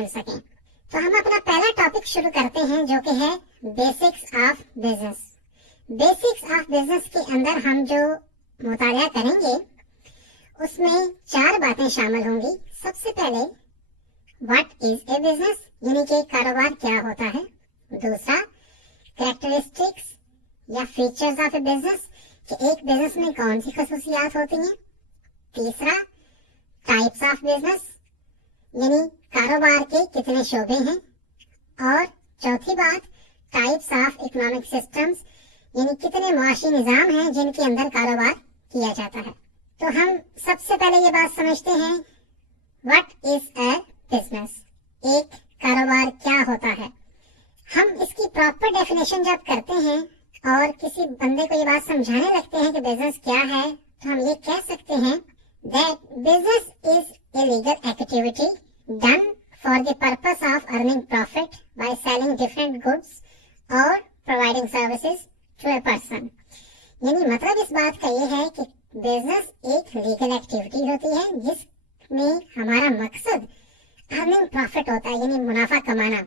मिल सके। तो हम अपना पहला टॉपिक शुरू करते हैं जो कि है basics of business. Basics of business के अंदर हम जो मुताला करेंगे उसमें 4 बातें शामिल होंगी। सबसे पहले व्हाट इज ए बिजनेस, यानी कि कारोबार क्या होता है। दूसरा कैरेक्टरिस्टिक्स या फीचर्स ऑफ ए बिजनेस, कि एक बिजनेस में कौन सी खसूसियात होती हैं। तीसरा टाइप्स ऑफ बिजनेस, यानी कारोबार के कितने शोबे हैं। और चौथी बात टाइप्स ऑफ इकोनॉमिक सिस्टम्स, यानी कितने मुआशी निजाम हैं जिनके अंदर कारोबार किया जाता है। तो हम सबसे पहले ये बात समझते हैं व्हाट इज ए बिजनेस, एक कारोबार क्या होता है। हम इसकी प्रॉपर डेफिनेशन जब करते हैं और किसी बंदे को ये बात समझाने लगते हैं कि बिजनेस क्या है, तो हम ये कह सकते हैं that business is a legal activity done for the purpose of earning profit by selling different goods or providing services to a person। यानी मतलब इस बात का ये है कि बिजनेस एक लीगल एक्टिविटी होती है जिसमें हमारा मकसद अर्निंग प्रॉफिट होता है, यानी मुनाफा कमाना।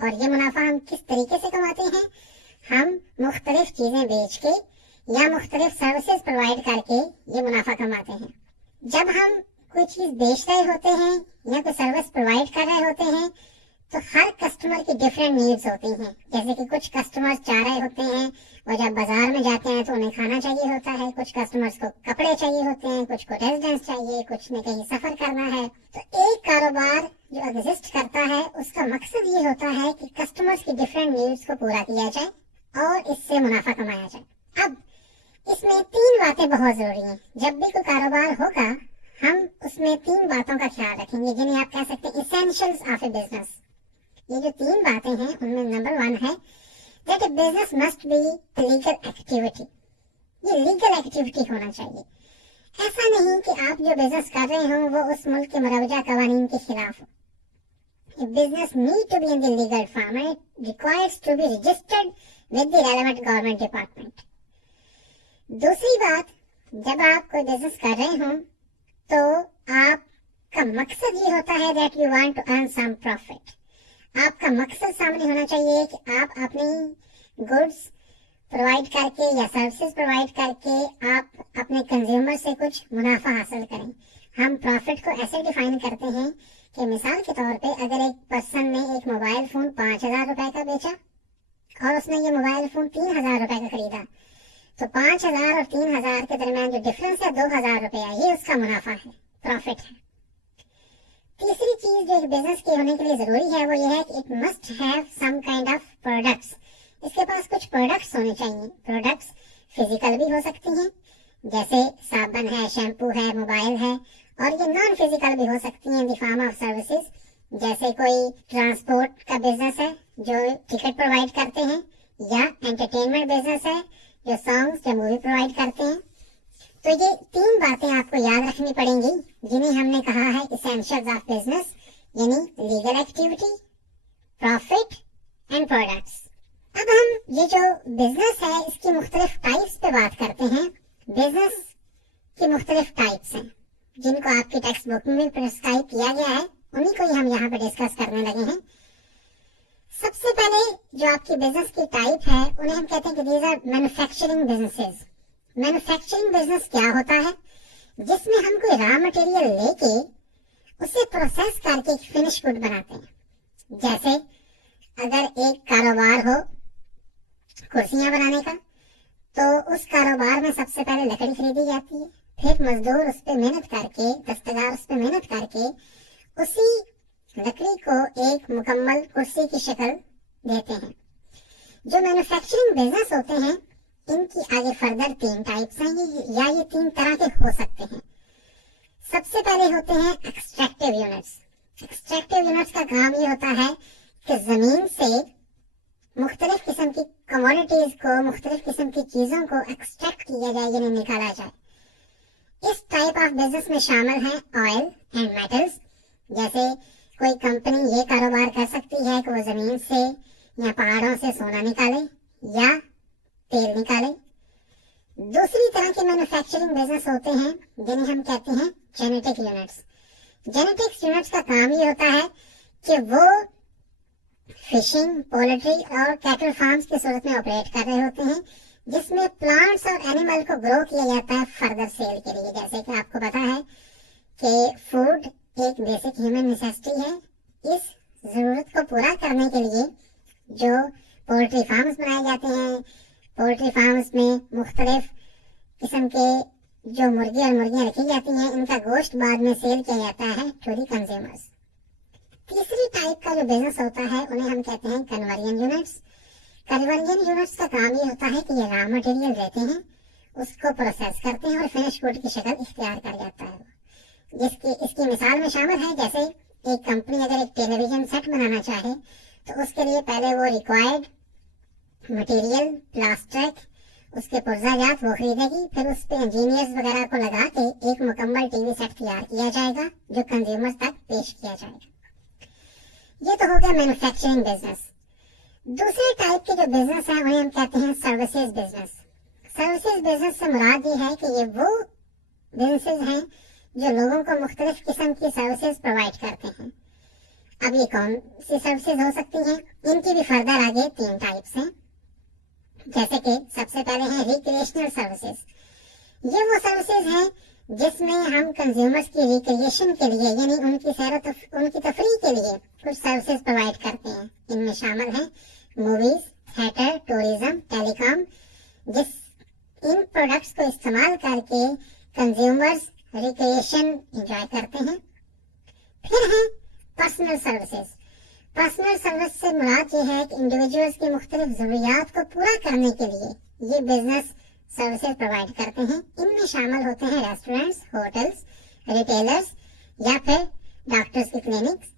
और ये मुनाफा हम किस तरीके से कमाते हैं, हम मुख्तलिफ चीजें बेच के या मुख्तलिफ सर्विसेज प्रोवाइड करके ये मुनाफा कमाते हैं। जब हम कोई चीज बेच रहे होते हैं या कोई सर्विस प्रोवाइड कर रहे होते हैं तो हर कस्टमर की डिफरेंट नीड्स होती हैं। जैसे कि कुछ कस्टमर्स चाह रहे होते हैं और जब बाजार में जाते हैं तो उन्हें खाना चाहिए होता है, कुछ कस्टमर्स को कपड़े चाहिए होते हैं, कुछ को रेजिडेंस चाहिए, कुछ ने कहीं सफर करना है। तो एक कारोबार जो एग्जिस्ट करता है उसका मकसद ये होता है कि कस्टमर्स की डिफरेंट नीड्स को पूरा किया जाए और इससे मुनाफा कमाया जाए। अब इसमें 3 बातें बहुत जरूरी हैं। जब भी कोई कारोबार होगा हम उसमें 3 बातों का ख्याल रखेंगे जिन्हें आप कह सकते हैं इसेंशियल्स ऑफ ए बिजनेस। ये जो 3 बातें हैं उनमें नंबर 1 है that a business must be a legal activity। ये लीगल एक्टिविटी होना चाहिए। ऐसा नहीं कि आप जो बिजनेस कर रहे हो वो उस मुल्क के मुरवजा कवानीन के खिलाफ हो। A business need to be in the legal form and it requires to be registered with the relevant government department। दूसरी बात, जब आप कोई बिजनेस कर रहे हो तो आपका मकसद ये होता है that you want to earn some profit। आपका मकसद सामने होना चाहिए कि आप अपनी गुड्स प्रोवाइड करके या सर्विसेज प्रोवाइड करके आप अपने कंज्यूमर से कुछ मुनाफा हासिल करें। हम प्रॉफिट को ऐसे डिफाइन करते हैं कि मिसाल के तौर पे अगर एक पर्सन ने एक मोबाइल फोन 5,000 रुपए का बेचा और उसने ये मोबाइल फोन 3,000 रुपए का खरीदा, तो 5,000 और 3,000 के दरमियान जो डिफरेंस है 2,000 रुपया, ये उसका मुनाफा है, प्रॉफिट है। तीसरी चीज जो बिजनेस के होने के लिए जरूरी है वो ये है कि it must have some kind of products. इसके पास कुछ प्रोडक्ट्स होने चाहिए। प्रोडक्ट्स फिजिकल भी हो सकती हैं, जैसे साबुन है, शैम्पू है, मोबाइल है, और ये नॉन फिजिकल भी हो सकती हैं in the form of services. जैसे कोई ट्रांसपोर्ट का बिजनेस है जो टिकट प्रोवाइड करते हैं, या एंटरटेनमेंट बिजनेस है जो सॉन्ग्स या मूवी प्रोवाइड करते हैं। तो ये 3 बातें आपको याद रखनी पड़ेंगी जिन्हें हमने कहा है इसेंशियल्स ऑफ बिजनेस, यानी legal activity, profit and products. अब हम ये जो बिजनेस है इसकी मुख्तलिफ टाइप्स पे बात करते हैं। बिजनेस की मुख्तलिफ टाइप्स हैं जिनको आपकी टेक्स्ट बुक में प्रिस्क्राइब किया गया है, उन्हीं को हम यहाँ पे डिस्कस करने लगे हैं। सबसे पहले जो आपकी बिजनेस की टाइप है उन्हें हम कहते हैं कि these are manufacturing businesses. Manufacturing business क्या होता है, जिसमें हम कोई रॉ मटेरियल लेके उसे प्रोसेस करके एक फिनिश गुड बनाते हैं। जैसे अगर एक कारोबार हो कुर्सियां बनाने का, तो उस कारोबार में सबसे पहले लकड़ी खरीदी जाती है, फिर मजदूर उस पर मेहनत करके, दस्तकार उस पर मेहनत करके उसी लकड़ी को एक मुकम्मल कुर्सी की शक्ल देते हैं। जो मैन्युफैक्चरिंग बिजनेस होते हैं इनकी आगे फर्दर 3 टाइप्स हैं, या ये 3 तरह के हो सकते हैं। सबसे पहले होते हैं एक्सट्रैक्टिव यूनिट्स। एक्सट्रैक्टिव यूनिट्स का काम ये होता है कि जमीन से मुख्तलिफ किस्म की कमोडिटीज को, मुख्तलिफ किस्म की चीजों को एक्सट्रैक्ट किया जाए, यानी निकाला जाए। इस टाइप ऑफ बिजनेस में शामिल हैं ऑयल एंड मेटल्स। जैसे कोई कंपनी ये कारोबार कर सकती है कि वो जमीन से या पहाड़ों से सोना निकाले या तेल निकाले। दूसरी तरह के मैन्युफैक्चरिंग बिजनेस होते हैं जिन्हें हम कहते हैं जेनेटिक यूनिट्स। जेनेटिक्स यूनिट्स का काम ये होता है कि वो फिशिंग, पोल्ट्री और कैटल फार्म्स की सूरत में ऑपरेट कर रहे होते हैं, जिसमें प्लांट्स और एनिमल को ग्रो किया जाता है फर्दर सेल के लिए। जैसे कि आपको पता है कि फूड एक बेसिक ह्यूमन नेसेसिटी है। इस जरूरत को पूरा करने के लिए जो पोल्ट्री फार्म्स बनाए जाते हैं, पोल्ट्री फार्म्स में मुख्तलिफ किस्म के जो मुर्गे और मुर्गियां रखी जाती हैं, इनका गोश्त बाद में सेल किया जाता है टू दी कंज्यूमर्स। तीसरी टाइप का जो बिजनेस होता है उन्हें हम कहते हैं कन्वर्जन यूनिट्स। कन्वर्जन यूनिट्स का काम ये होता है कि ये रॉ मटेरियल लेते हैं, उसको प्रोसेस करते हैं और फिनिश गुड की शक्ल इख्तियार कर जाता है। इसकी मिसाल में शामिल है, जैसे एक कंपनी अगर एक टेलीविजन सेट बनाना चाहे तो उसके लिए पहले वो रिक्वायर्ड मटेरियल, प्लास्टिक, उसके पुर्जाजात वो खरीदेगी, फिर उस पे इंजीनियर्स वगैरह को लगा के एक मुकम्मल टीवी सेट तैयार किया जाएगा जो कंज्यूमर्स तक पेश किया जाएगा। ये तो हो गया मैन्युफैक्चरिंग बिजनेस। दूसरे टाइप के जो बिजनेस है उन्हें हम कहते हैं सर्विसेज बिजनेस। सर्विसेज बिजनेस से मुराद ये है कि ये वो बिजनेसेस हैं जो लोगों को मुख्तलिफ किस्म की सर्विसेज प्रोवाइड करते हैं। अब ये कौन सी सर्विसेज हो सकती हैं? इनकी भी फर्दर आगे 3 टाइप्स हैं। जैसे कि सबसे पहले है रिक्रिएशनल सर्विसेज। ये वो सर्विसेज हैं जिसमें हम कंज्यूमर्स की रिक्रिएशन के लिए, यानी उनकी तफरीह के लिए कुछ सर्विसेज प्रोवाइड करते हैं। इनमें शामिल हैं मूवीज, थिएटर, टूरिज्म, टेलीकॉम। इन प्रोडक्ट्स को इस्तेमाल करके कंज्यूमर्स रिक्रिएशन एंजॉय करते हैं। फिर है पर्सनल सर्विसेज। पर्सनल सर्विस से मुराद ये है कि इंडिविजुअल्स की मुख्तलिफ जरूरियात को पूरा करने के लिए ये बिजनेस सर्विसेज प्रोवाइड करते हैं। इनमें शामिल होते हैं रेस्टोरेंट्स, होटल्स, रिटेलर्स या फिर डॉक्टर्स की क्लिनिक्स।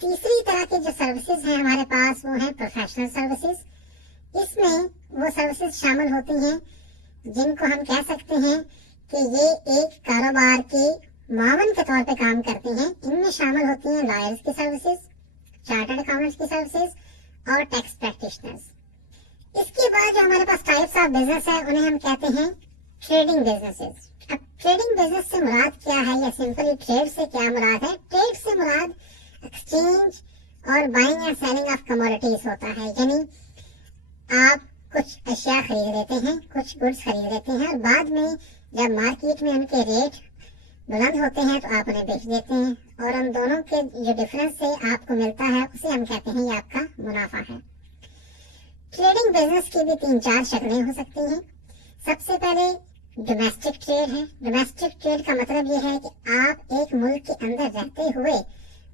तीसरी तरह की जो सर्विसेज हैं हमारे पास वो हैं प्रोफेशनल सर्विसेज। इसमें वो सर्विसेज शामिल होती हैं जिनको हम कह सकते हैं कि ये एक कारोबार के मावन के तौर पे काम करते हैं। इनमें शामिल होती हैं लॉयर्स की सर्विसेज, चार्टर्ड अकाउंटेंट्स की सर्विसेज और टैक्स प्रैक्टिशनर्स। इसके बाद जो हमारे पास टाइप्स ऑफ बिजनेस है उन्हें हम कहते हैं ट्रेडिंग बिजनेसेस। अब ट्रेडिंग बिजनेस से मुराद क्या है या सिंपली ट्रेड से क्या मुराद है? ट्रेड से मुराद एक्सचेंज और buying and selling of commodities होता है। यानी आप कुछ अशिया खरीद लेते हैं, कुछ गुड्स खरीद लेते हैं और बाद में जब मार्केट में उनके रेट बुलंद होते हैं तो आप उन्हें बेच देते हैं और उन दोनों के जो डिफरेंस से आपको मिलता है उसे हम कहते हैं ये आपका मुनाफा है। ट्रेडिंग बिजनेस की भी 3-4 शक्लें हो सकती हैं। सबसे पहले डोमेस्टिक ट्रेड है। डोमेस्टिक ट्रेड का मतलब ये है कि आप एक मुल्क के अंदर रहते हुए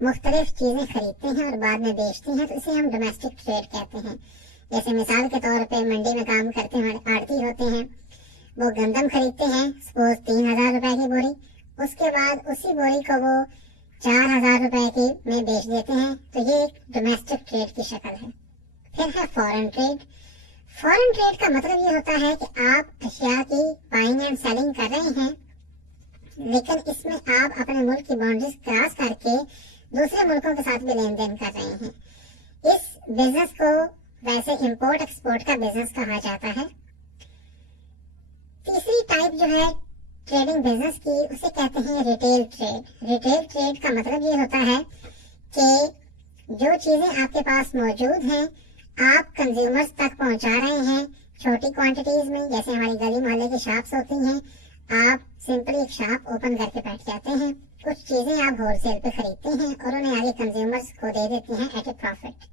मुख्तलिफ चीजें खरीदते हैं और बाद में बेचते हैं, तो इसे हम डोमेस्टिक ट्रेड कहते हैं। जैसे मिसाल के तौर पे मंडी में काम करते हैं आड़ती होते हैं, वो गंदम खरीदते हैं सपोज 3000 रुपए की बोरी, उसके बाद उसी बोरी को वो 4000 रुपए की में बेच देते हैं, तो ये एक डोमेस्टिक ट्रेड की शक्ल है। फिर है फॉरेन ट्रेड। फॉरेन ट्रेड का मतलब ये होता है कि आप अशिया की बाइंग एंड सेलिंग कर रहे हैं, लेकिन इसमें आप अपने मुल्क की बाउंड्रीज क्रॉस करके दूसरे मुल्कों के साथ भी लेन देन कर रहे हैं। इस बिजनेस को वैसे इंपोर्ट एक्सपोर्ट का बिजनेस कहा जाता है। तीसरी टाइप जो है ट्रेडिंग बिजनेस की उसे कहते हैं रिटेल ट्रेड। रिटेल ट्रेड का मतलब ये होता है कि जो चीजें आपके पास मौजूद हैं आप कंज्यूमर्स तक पहुंचा रहे हैं छोटी क्वांटिटीज में। जैसे हमारी गली मोहल्ले की शॉप्स होती हैं, आप सिंपली एक शॉप ओपन करके बैठ जाते हैं, कुछ चीजें आप होलसेल पे खरीदते हैं और उन्हें आगे कंज्यूमर्स को दे देते हैं एट ए प्रॉफिट।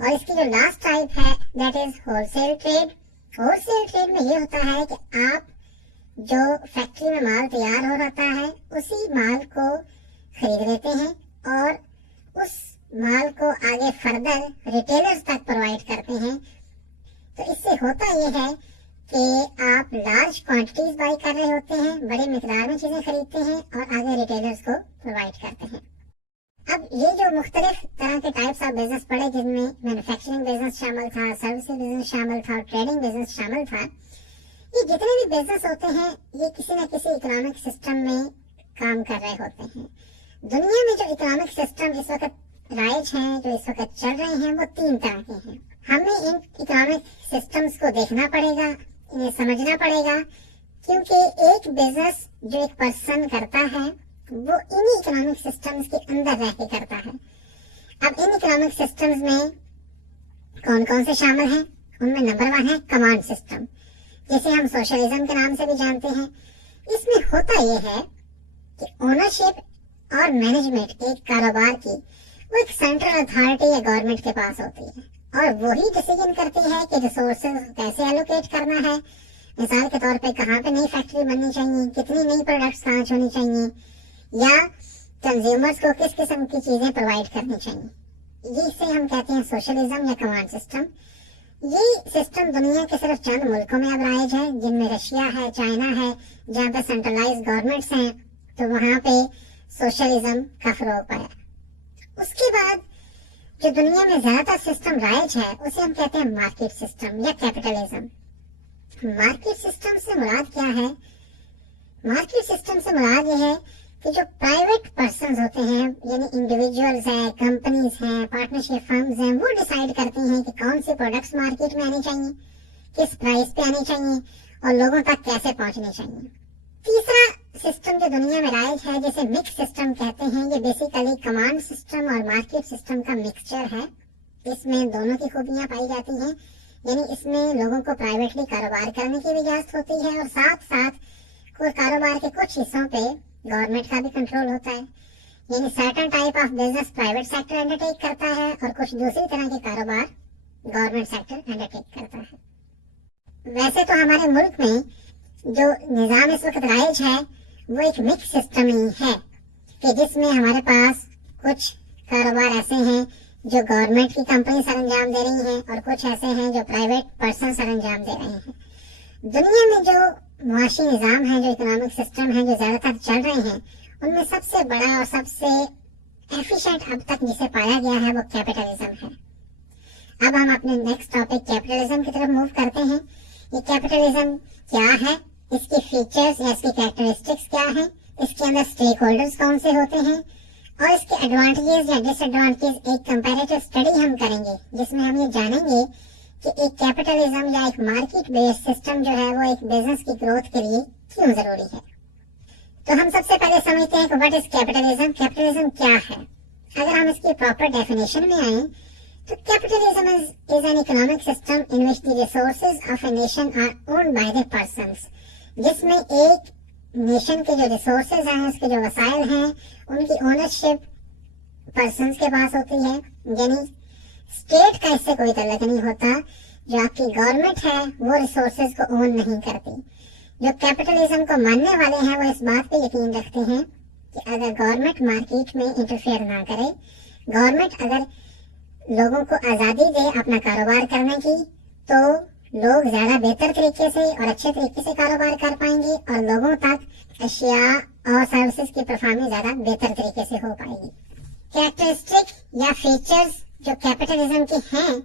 और इसकी जो लास्ट टाइप है that is wholesale trade. Wholesale trade में ये होता है कि आप जो फैक्ट्री में माल तैयार हो रहता है उसी माल को खरीद लेते हैं और उस माल को आगे फर्दर रिटेलर्स तक प्रोवाइड करते हैं। तो इससे होता ये है कि आप लार्ज क्वांटिटीज बाई कर रहे होते हैं, बड़े मिकदार में चीजें खरीदते हैं और आगे रिटेलर्स को प्रोवाइड करते हैं। अब ये जो मुख्तलिफ तरह के टाइप्स ऑफ बिजनेस पड़े जिनमें मैन्युफैक्चरिंग बिजनेस शामिल था, सर्विसेज बिजनेस शामिल था, ट्रेडिंग बिजनेस शामिल था, ये जितने भी बिजनेस होते हैं ये किसी न किसी इकोनॉमिक सिस्टम में काम कर रहे होते हैं। दुनिया में जो इकोनॉमिक सिस्टम इस वक्त राइज हैं, जो इस वक्त चल रहे हैं, वो 3 तरह के हैं। हमें इन इकोनॉमिक सिस्टम्स को देखना पड़ेगा, इन्हें समझना पड़ेगा, क्योंकि एक बिजनेस जो एक पर्सन करता है वो इन्हीं इकोनॉमिक सिस्टम्स के अंदर रह के करता है। अब इन इकोनॉमिक सिस्टम्स में कौन कौन से शामिल हैं? उनमें नंबर 1 है कमांड सिस्टम, जिसे हम सोशलिज्म के नाम से भी जानते हैं। इसमें होता यह है कि ओनरशिप और मैनेजमेंट एक कारोबार की वो एक सेंट्रल अथॉरिटी या गवर्नमेंट के पास होती है, और वही डिसीजन करती है कि रिसोर्सेज कैसे एलोकेट करना है। मिसाल के तौर पे कहाँ पे नई फैक्ट्री बननी चाहिए, कितनी नई प्रोडक्ट्स लॉन्च होनी चाहिए, या कंज्यूमर्स को किस किस्म की चीजें प्रोवाइड करनी चाहिए। जिसे हम कहते हैं सोशलिज्म या कमांड सिस्टम। ये सिस्टम दुनिया के सिर्फ चंद मुल्कों में अब राइज है, जिनमें रशिया है, चाइना है, जहाँ पे सेंट्रलाइज गवर्नमेंट्स हैं, तो वहां पे सोशलिज्म का फरोग पाया। उसके बाद जो दुनिया में ज्यादातर सिस्टम राइज है उसे हम कहते हैं मार्केट सिस्टम या कैपिटलिज्म। मार्केट सिस्टम से मुराद क्या है? मार्केट सिस्टम से मुराद यह है कि जो प्राइवेट पर्संस होते हैं, यानी इंडिविजुअल्स हैं, कंपनीज हैं, पार्टनरशिप फर्म्स हैं, वो डिसाइड करते हैं कि कौन सी प्रोडक्ट्स मार्केट में आनी चाहिए, किस प्राइस पे आनी चाहिए और लोगों तक कैसे पहुंचनी चाहिए। तीसरा सिस्टम जो दुनिया में राइज है, जिसे मिक्स सिस्टम कहते हैं, ये बेसिकली कमांड सिस्टम और मार्केट सिस्टम का मिक्सचर है। इसमें दोनों की खूबियां पाई जाती हैं, यानी इसमें लोगों को प्राइवेटली कारोबार करने की भी इजाजत होती है, और साथ साथ कारोबार के कुछ हिस्सों पे गवर्नमेंट का भी कंट्रोल होता है। यानी certain type of business private sector undertake करता है और कुछ दूसरी तरह के कारोबार गवर्नमेंट सेक्टर अंडरटेक करता है। वैसे तो हमारे मुल्क में जो निजाम इस वक्त राइज है वो एक मिक्स सिस्टम ही है, कि जिसमें हमारे पास कुछ कारोबार ऐसे हैं जो गवर्नमेंट की कंपनी सर अंजाम दे रही हैं और कुछ ऐसे हैं जो प्राइवेट पर्सन सर अंजाम दे रहे हैं। दुनिया में जो मुआशी निजाम है, जो इकोनॉमिक सिस्टम है, जो ज्यादातर चल रहे हैं, उनमें सबसे बड़ा और सबसे एफिशिएंट अब तक जिसे पाया गया है वो कैपिटलिज्म है। अब हम अपने नेक्स्ट टॉपिक कैपिटलिज्म की तरफ मूव करते हैं। ये कैपिटलिज्म क्या है, इसके फीचर्स या इसकी कैरेक्टरिस्टिक्स क्या है, इसके अंदर स्टेक होल्डर्स कौन से होते हैं, और इसके एडवांटेजेस या डिसएडवांटेजेस एक कंपैरेटिव स्टडी हम करेंगे, जिसमें हम ये जानेंगे कि एक कैपिटलिज्म या एक मार्केट बेस्ड सिस्टम जो है वो एक बिजनेस की ग्रोथ के लिए क्यों जरूरी है। तो हम सबसे पहले समझते हैं कि व्हाट इज कैपिटलिज्म। कैपिटलिज्म क्या है? अगर हम इसकी प्रॉपर डेफिनेशन में आए तो capitalism is an economic system in which the resources of a nation are owned by the persons, जिसमें एक नेशन के जो रिसोर्सेज हैं, उसके जो वसाइल हैं, उनकी ओनरशिप पर्संस के पास होती है। यानी स्टेट का इससे कोई ताल्लुक नहीं होता। जो आपकी गवर्नमेंट है वो रिसोर्सेज को ओन नहीं करती। जो कैपिटलिज्म को मानने वाले हैं वो इस बात पे यकीन रखते हैं कि अगर गवर्नमेंट मार्केट में इंटरफेयर ना करे, गवर्नमेंट अगर लोगों को आजादी दे अपना कारोबार करने की, तो लोग ज्यादा बेहतर तरीके से और अच्छे तरीके से कारोबार कर पाएंगे और लोगों तक अशिया और सर्विसेज की परफॉर्मेंस ज्यादा बेहतर तरीके से हो पाएगी। कैरेक्टरिस्टिक या फीचर्स जो कैपिटलिज्म के हैं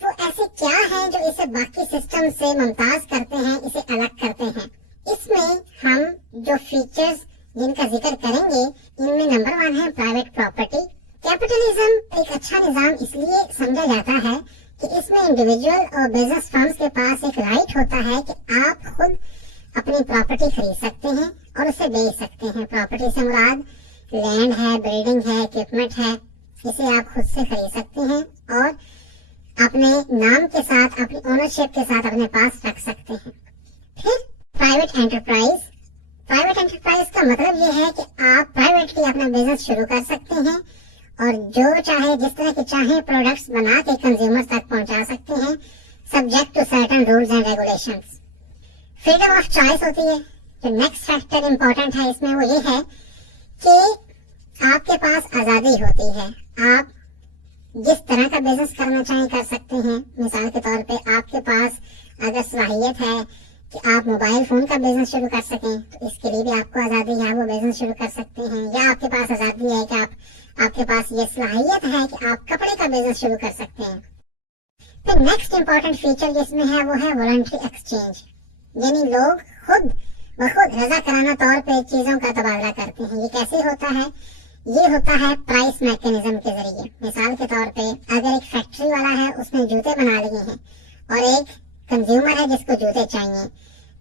वो ऐसे क्या हैं जो इसे बाकी सिस्टम से मुमताज करते हैं, इसे अलग करते हैं। इसमें हम जो फीचर्स जिनका जिक्र करेंगे, इनमें नंबर 1 है प्राइवेट प्रॉपर्टी। कैपिटलिज्म एक अच्छा निजाम इसलिए समझा जाता है कि इसमें इंडिविजुअल और बिजनेस फर्म्स के पास एक राइट होता है कि आप खुद अपनी प्रॉपर्टी खरीद सकते हैं और उसे बेच सकते हैं। प्रॉपर्टी से मुराद लैंड है, बिल्डिंग है, इक्विपमेंट है, इसे आप खुद से खरीद सकते हैं और अपने नाम के साथ, अपनी ओनरशिप के साथ अपने पास रख सकते हैं। फिर प्राइवेट एंटरप्राइज। प्राइवेट एंटरप्राइज का मतलब ये है कि आप प्राइवेटली अपना बिजनेस शुरू कर सकते हैं और जो चाहे, जिस तरह के चाहे प्रोडक्ट्स बना के कंज्यूमर तक पहुंचा सकते हैं, subject to certain rules and regulations. Freedom of choice होती है। जो नेक्स्ट फैक्टर इंपॉर्टेंट है इसमें वो ये है कि आपके पास आजादी होती है। आप जिस तरह का बिजनेस करना चाहें कर सकते हैं। मिसाल के तौर पे आपके पास अगर सलाहियत है कि आप मोबाइल फोन का बिजनेस शुरू कर सकें, तो इसके लिए भी आपको आजादी है, वो बिजनेस शुरू कर सकते हैं। या आपके पास आजादी है कि आपके पास ये सलाहियत है कि आप कपड़े का बिजनेस शुरू कर सकते हैं। फिर नेक्स्ट इंपॉर्टेंट फीचर जिसमें है वो है वॉलंटरी एक्सचेंज, यानी लोग खुद बखुद रजा कराना तौर पे चीजों का तबादला करते हैं। ये कैसे होता है? ये होता है प्राइस मैकेनिज्म के जरिए। मिसाल के तौर पे अगर एक फैक्ट्री वाला है, उसने जूते बना लिए हैं और एक कंज्यूमर है जिसको जूते चाहिए,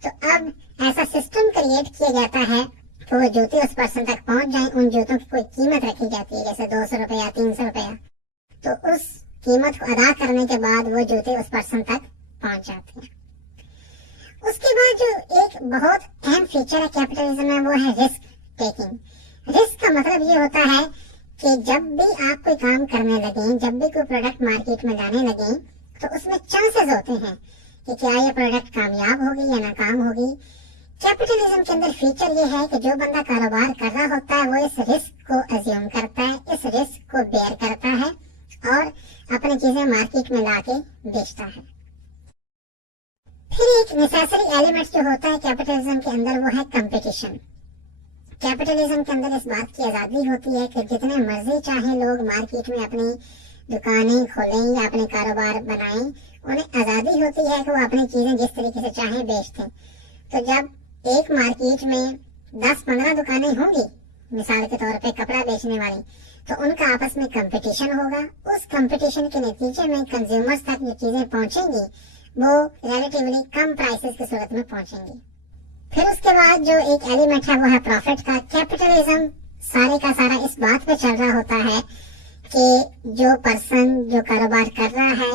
तो अब ऐसा सिस्टम क्रिएट किया जाता है कि वो जूते उस पर्सन तक पहुंच जाएं रुपया, तो उस कीमत को अदा करने के बाद वो जूते उस पर्सन तक पहुंच जाते हैं। उसके बाद जो एक बहुत अहम फीचर है कैपिटलिज्म में, वो है रिस्क टेकिंग। रिस्क का मतलब ये होता है कि जब भी आप कोई काम करने लगे, जब भी कोई प्रोडक्ट मार्केट में लाने लगे, तो उसमें चांसेस होते हैं कि क्या ये प्रोडक्ट कामयाब होगी या नाकाम होगी। कैपिटलिज्म के अंदर फीचर ये है कि जो बंदा कारोबार कर रहा होता है वो इस रिस्क को अज्यूम करता है, इस रिस्क को बेयर करता है और अपनी चीजें मार्केट में लाके बेचता है। फिर एक नेसेसरी एलिमेंट जो होता है कैपिटलिज्म के अंदर, वो है कंपटीशन। कैपिटलिज्म के अंदर इस बात की आजादी होती है कि जितने मर्जी चाहे लोग मार्केट में अपनी दुकानें खोलें या अपने कारोबार बनाएं, उन्हें आजादी होती है कि वो अपनी चीजें जिस तरीके से चाहें बेचते हैं। तो जब एक मार्केट में 10-15 दुकानें होंगी, मिसाल के तौर पे कपड़ा बेचने वाली, तो उनका आपस में कंपटीशन होगा। उस कंपटीशन के नतीजे में कंज्यूमर्स तक जो चीजें पहुंचेंगी वो रिलेटिवली कम प्राइसेस की सूरत में पहुंचेंगी। फिर उसके बाद जो एक एलिमेंट है वो है प्रॉफिट का। कैपिटलिज्म सारे का सारा इस बात पे चल रहा होता है कि जो पर्सन जो कारोबार कर रहा है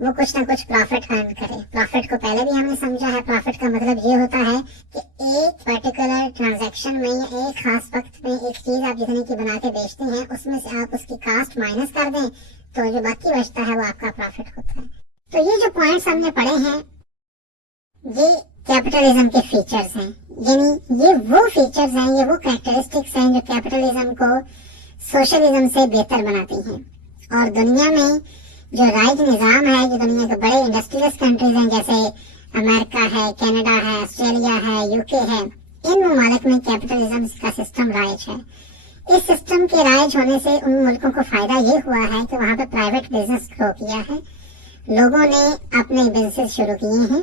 वो कुछ ना कुछ प्रॉफिट अर्न करे। प्रॉफिट को पहले भी हमने समझा है। प्रॉफिट का मतलब ये होता है कि एक पर्टिकुलर ट्रांजैक्शन में या एक खास वक्त में एक चीज आप जितने की बना के बेचते हैं, उसमें से आप उसकी कास्ट माइनस कर दें तो जो बाकी बचता है वो आपका प्रॉफिट होता है। तो ये जो पॉइंट्स हमने पढ़े हैं ये कैपिटलिज्म के फीचर्स हैं, यानी ये वो फीचर्स हैं, ये वो कैरेक्टरिस्टिक्स हैं जो कैपिटलिज्म को सोशलिज्म से बेहतर बनाती हैं। और दुनिया में जो राइज निजाम है, जो दुनिया के बड़े इंडस्ट्रियलिस्ट कंट्रीज हैं जैसे अमेरिका है, कनाडा है, ऑस्ट्रेलिया है, यूके है, इन ममालिक में कैपिटलिज्म का सिस्टम राइज है। इस सिस्टम के राइज होने से उन मुल्कों को फायदा ये हुआ है कि वहाँ पे प्राइवेट बिजनेस ग्रो किया है, लोगों ने अपने बिजनेस शुरू किए हैं,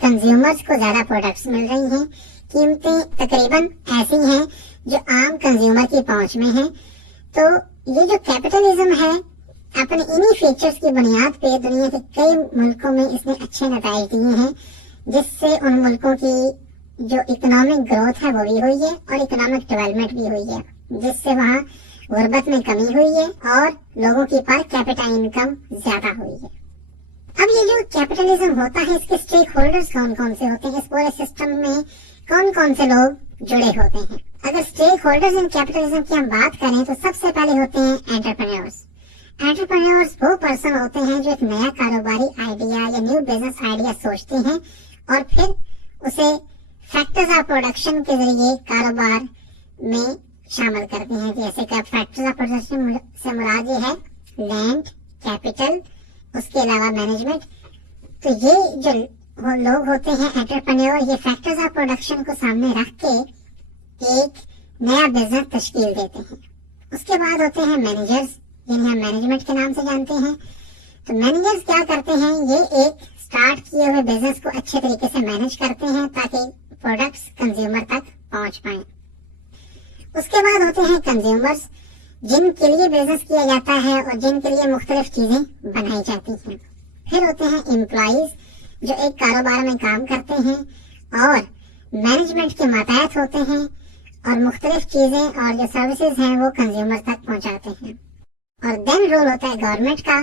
कंज्यूमर्स को ज्यादा प्रोडक्ट्स मिल रही हैं, कीमतें तकरीबन ऐसी हैं जो आम कंज्यूमर की पहुंच में हैं। तो ये जो कैपिटलिज्म है अपने इन्हीं फीचर्स की बुनियाद पे दुनिया के कई मुल्कों में इसने अच्छे नताइज दिए हैं, जिससे उन मुल्कों की जो इकोनॉमिक ग्रोथ है वो भी हुई है और इकोनॉमिक डेवलपमेंट भी हुई है, जिससे वहाँ गुर्बत में कमी हुई है और लोगों की पर कैपिटा इनकम ज्यादा हुई है। अब ये जो कैपिटलिज्म होता है इसके स्टेक होल्डर्स कौन कौन से होते हैं, इस पूरे सिस्टम में कौन कौन से लोग जुड़े होते हैं। अगर स्टेक होल्डर्स इन कैपिटलिज्म की हम बात करें तो सबसे पहले होते हैं एंटरप्रेन्योर्स। एंटरप्रेन्योर्स वो पर्सन होते हैं जो एक नया कारोबारी आइडिया या न्यू बिजनेस आइडिया सोचते हैं और फिर उसे फैक्टर्स ऑफ प्रोडक्शन के जरिए कारोबार में शामिल करते हैं। जैसे कि फैक्टर्स ऑफ प्रोडक्शन से मुराद ये है लैंड, कैपिटल, उसके अलावा मैनेजमेंट। तो ये जो लोग होते हैं एंटरप्रेन्योर, ये फैक्टर्स ऑफ प्रोडक्शन को सामने रख के एक नया बिजनेस तश्कील देते हैं। उसके बाद होते हैं मैनेजर्स, जिन्हें हम मैनेजमेंट के नाम से जानते हैं। तो मैनेजर्स क्या करते हैं, ये एक स्टार्ट किए हुए बिजनेस को अच्छे तरीके से मैनेज करते हैं ताकि प्रोडक्ट्स कंज्यूमर तक पहुंच पाए। उसके बाद होते हैं कंज्यूमर्स, जिनके लिए बिजनेस किया जाता है और जिनके लिए मुख्तलिफ चीजें बनाई जाती हैं। फिर होते हैं एम्प्लॉइज, जो एक कारोबार में काम करते हैं और मैनेजमेंट के मातहत होते हैं और मुख्तलिफ चीजें और जो सर्विसेज हैं वो कंज्यूमर तक पहुंचाते हैं। और देन रोल होता है गवर्नमेंट का।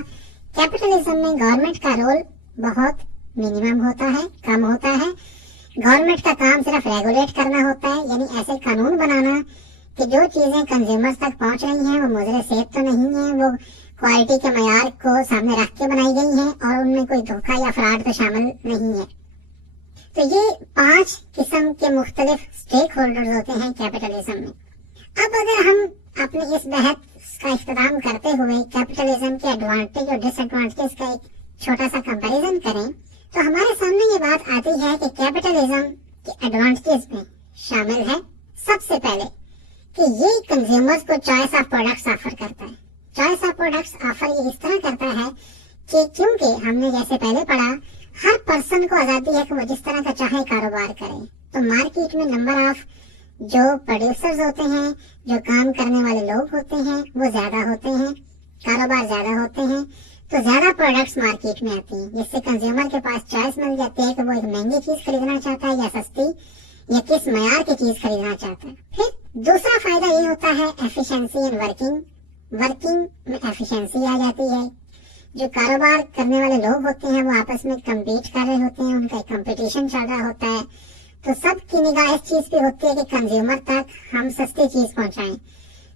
कैपिटलिज्म में गवर्नमेंट का रोल बहुत मिनिमम होता है, कम होता है। गवर्नमेंट का काम सिर्फ रेगुलेट करना होता है, यानी ऐसे कानून बनाना कि जो चीजें कंज्यूमर्स तक पहुंच रही हैं वो मुजरे सेब तो नहीं है, वो क्वालिटी के मयार को सामने रख के बनाई गई हैं और उनमें कोई धोखा या फ्रॉड तो शामिल नहीं है। तो ये 5 किस्म के मुख्तलिफ स्टेक होल्डर्स होते हैं कैपिटलिज्म में। अब अगर हम अपने इस बहस का इख्तिताम करते हुए कैपिटलिज्म के एडवांटेज और डिसएडवांटेज का एक छोटा सा कंपैरिजन करें तो हमारे सामने ये बात आती है कि कैपिटलिज्म के एडवांटेज में शामिल है सबसे पहले कि ये कंज्यूमर्स को चॉइस ऑफ प्रोडक्ट्स ऑफर करता है। चॉइस ऑफ प्रोडक्ट्स ऑफर ये इस तरह करता है कि क्योंकि हमने जैसे पहले पढ़ा, हर पर्सन को आजादी है कि वो जिस तरह का चाहे कारोबार करे। तो मार्केट में नंबर ऑफ जो प्रोड्यूसर्स होते हैं, जो काम करने वाले लोग होते हैं वो ज्यादा होते हैं, कारोबार ज्यादा होते हैं, तो ज्यादा प्रोडक्ट्स मार्केट में आती हैं, जिससे कंज्यूमर के पास चॉइस मिल जाती है कि वो एक महंगी चीज खरीदना चाहता है या सस्ती, या किस मयार की चीज खरीदना चाहता है। फिर दूसरा फायदा ये होता है एफिशिएंसी इन वर्किंग। वर्किंग में एफिशिएंसी आ जाती है। जो कारोबार करने वाले लोग होते हैं वो आपस में कम्पीट कर रहे होते हैं, उनका एक कंपटीशन चल रहा होता है, तो सबकी निगाह इस चीज पे होती है कि कंज्यूमर तक हम सस्ती चीज पहुंचाएं,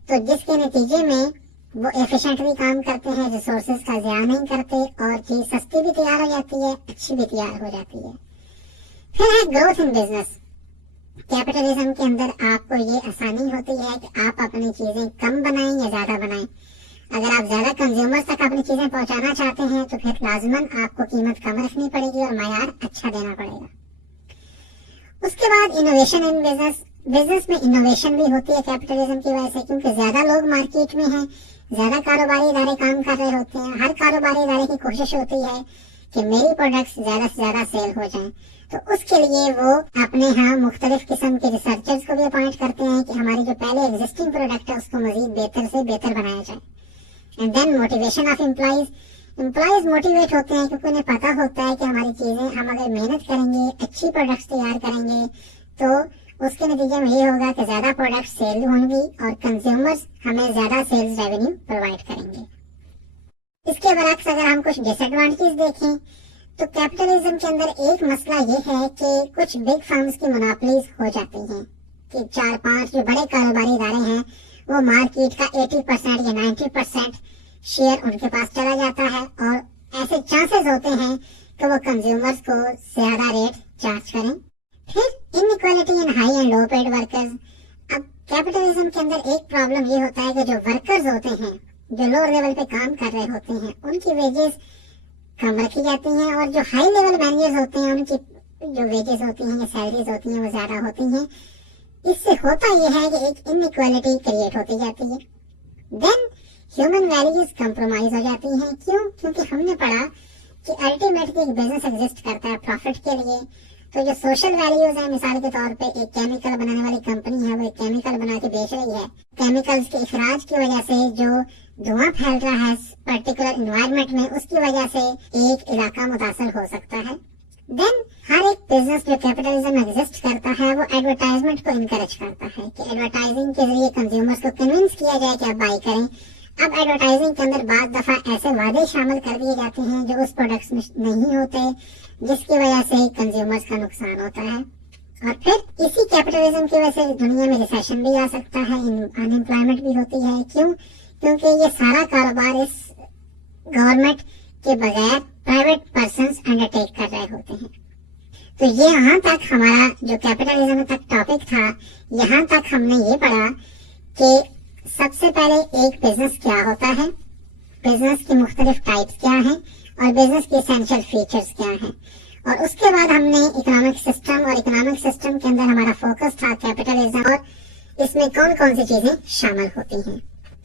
तो जिसके नतीजे में वो एफिशिएंटली काम करते हैं, रिसोर्सेज का ज़िया नहीं करते और चीज सस्ती भी तैयार हो जाती है, अच्छी भी तैयार हो जाती है। फिर है ग्रोथ इन बिजनेस। कैपिटलिज्म के अंदर आपको ये आसानी होती है कि आप अपनी चीजें कम बनाएं या ज्यादा बनाएं। अगर आप ज्यादा कंज्यूमर्स तक अपनी चीजें पहुंचाना चाहते हैं तो फिर लाजमन आपको कीमत कम रखनी पड़ेगी और मायार अच्छा देना पड़ेगा। उसके बाद इनोवेशन इन बिजनेस। बिजनेस में इनोवेशन भी होती है कैपिटलिज्म की वजह से, क्योंकि ज्यादा लोग मार्केट में हैं, ज्यादा कारोबारी इदारे काम कर रहे होते हैं। हर कारोबारी इदारे की कोशिश होती है कि मेरी प्रोडक्ट्स ज्यादा से ज्यादा सेल हो जाएं, तो उसके लिए वो अपने यहाँ मुख्तलिफ किस्म के रिसर्चर्स को भी अपॉइंट करते हैं कि हमारी जो पहले एग्जिस्टिंग प्रोडक्ट है उसको मजीद बेहतर से बेहतर बनाया जाए। And then motivation of employees. Employees motivate होते हैं क्योंकि उन्हें पता होता है कि हमारी चीजें हम अगर मेहनत करेंगे, अच्छी प्रोडक्ट्स तैयार करेंगे, तो उसके नतीजे में ये होगा कि ज्यादा प्रोडक्ट सेल होंगी और कंज्यूमर्स हमें ज्यादा सेल्स रेवेन्यू प्रोवाइड करेंगे। इसके बरक्स अगर हम कुछ डिसएडवांटेज देखें तो कैपिटलिज्म के अंदर एक मसला ये है कि कुछ बिग फर्म्स की मोनोपोलीज हो जाती हैं कि 4-5 जो बड़े कारोबारी इदारे हैं वो मार्केट का 80% या 90% शेयर उनके पास चला जाता है और ऐसे चांसेस होते हैं कि वो कंज्यूमर्स को ज्यादा रेट चार्ज करें। फिर inequality in high and low paid workers. अब कैपिटलिज्म के अंदर एक प्रॉब्लम ये होता है कि जो वर्कर्स होते हैं, जो लोअर लेवल पे काम कर रहे होते हैं, उनकी वेजेस कम रखी जाती हैं और जो हाई लेवल मैनेजर्स होते हैं उनकी जो वेजेस होती हैं या सैलरीज होती हैं वो ज्यादा होती हैं। इससे होता यह है कि एक इनइक्वालिटी क्रिएट होती जाती है। देन ह्यूमन वैल्यूज कंप्रोमाइज हो जाती हैं। क्यों? क्योंकि हमने पढ़ा कि अल्टीमेटली एक बिजनेस एग्जिस्ट करता है प्रॉफिट के लिए, तो जो सोशल वैल्यूज हैं, मिसाल के तौर पे एक केमिकल बनाने वाली कंपनी है, वो एक केमिकल बना के बेच रही है, केमिकल्स के इखराज की वजह से जो धुआं फैल रहा है पर्टिकुलर एनवायरनमेंट में, उसकी वजह से एक इलाका मुतासर हो सकता है। देन हर एक बिजनेस जो कैपिटलिज्म एग्जिस्ट करता है वो एडवर्टाइजमेंट को इनकरेज करता है कि एडवर्टाइजिंग के जरिए कंज्यूमर्स को कन्विंस किया जाए कि आप बाई करें। अब एडवर्टाइजिंग के अंदर बाद दफा ऐसे वादे शामिल कर दिए जाते हैं जो उस प्रोडक्ट्स में नहीं होते, जिसकी वजह से कंज्यूमर्स का नुकसान होता है। और फिर इसी कैपिटलिज्म की वजह से दुनिया में रिसेशन भी आ सकता है, अनएम्प्लॉयमेंट भी होती है। क्यों? क्योंकि ये सारा कारोबार इस गवर्नमेंट के बगैर प्राइवेट पर्संस अंडरटेक कर रहे होते हैं। तो ये यहाँ तक हमारा जो कैपिटलिज्म तक टॉपिक था, यहाँ तक हमने ये पढ़ा कि सबसे पहले एक बिजनेस क्या होता है, बिजनेस की मुख्तलिफ टाइप्स क्या हैं और बिजनेस के एसेंशियल फीचर्स क्या हैं, और उसके बाद हमने इकोनॉमिक सिस्टम, और इकोनॉमिक सिस्टम के अंदर हमारा फोकस था कैपिटलिज्म और इसमें कौन कौन सी चीजें शामिल होती हैं,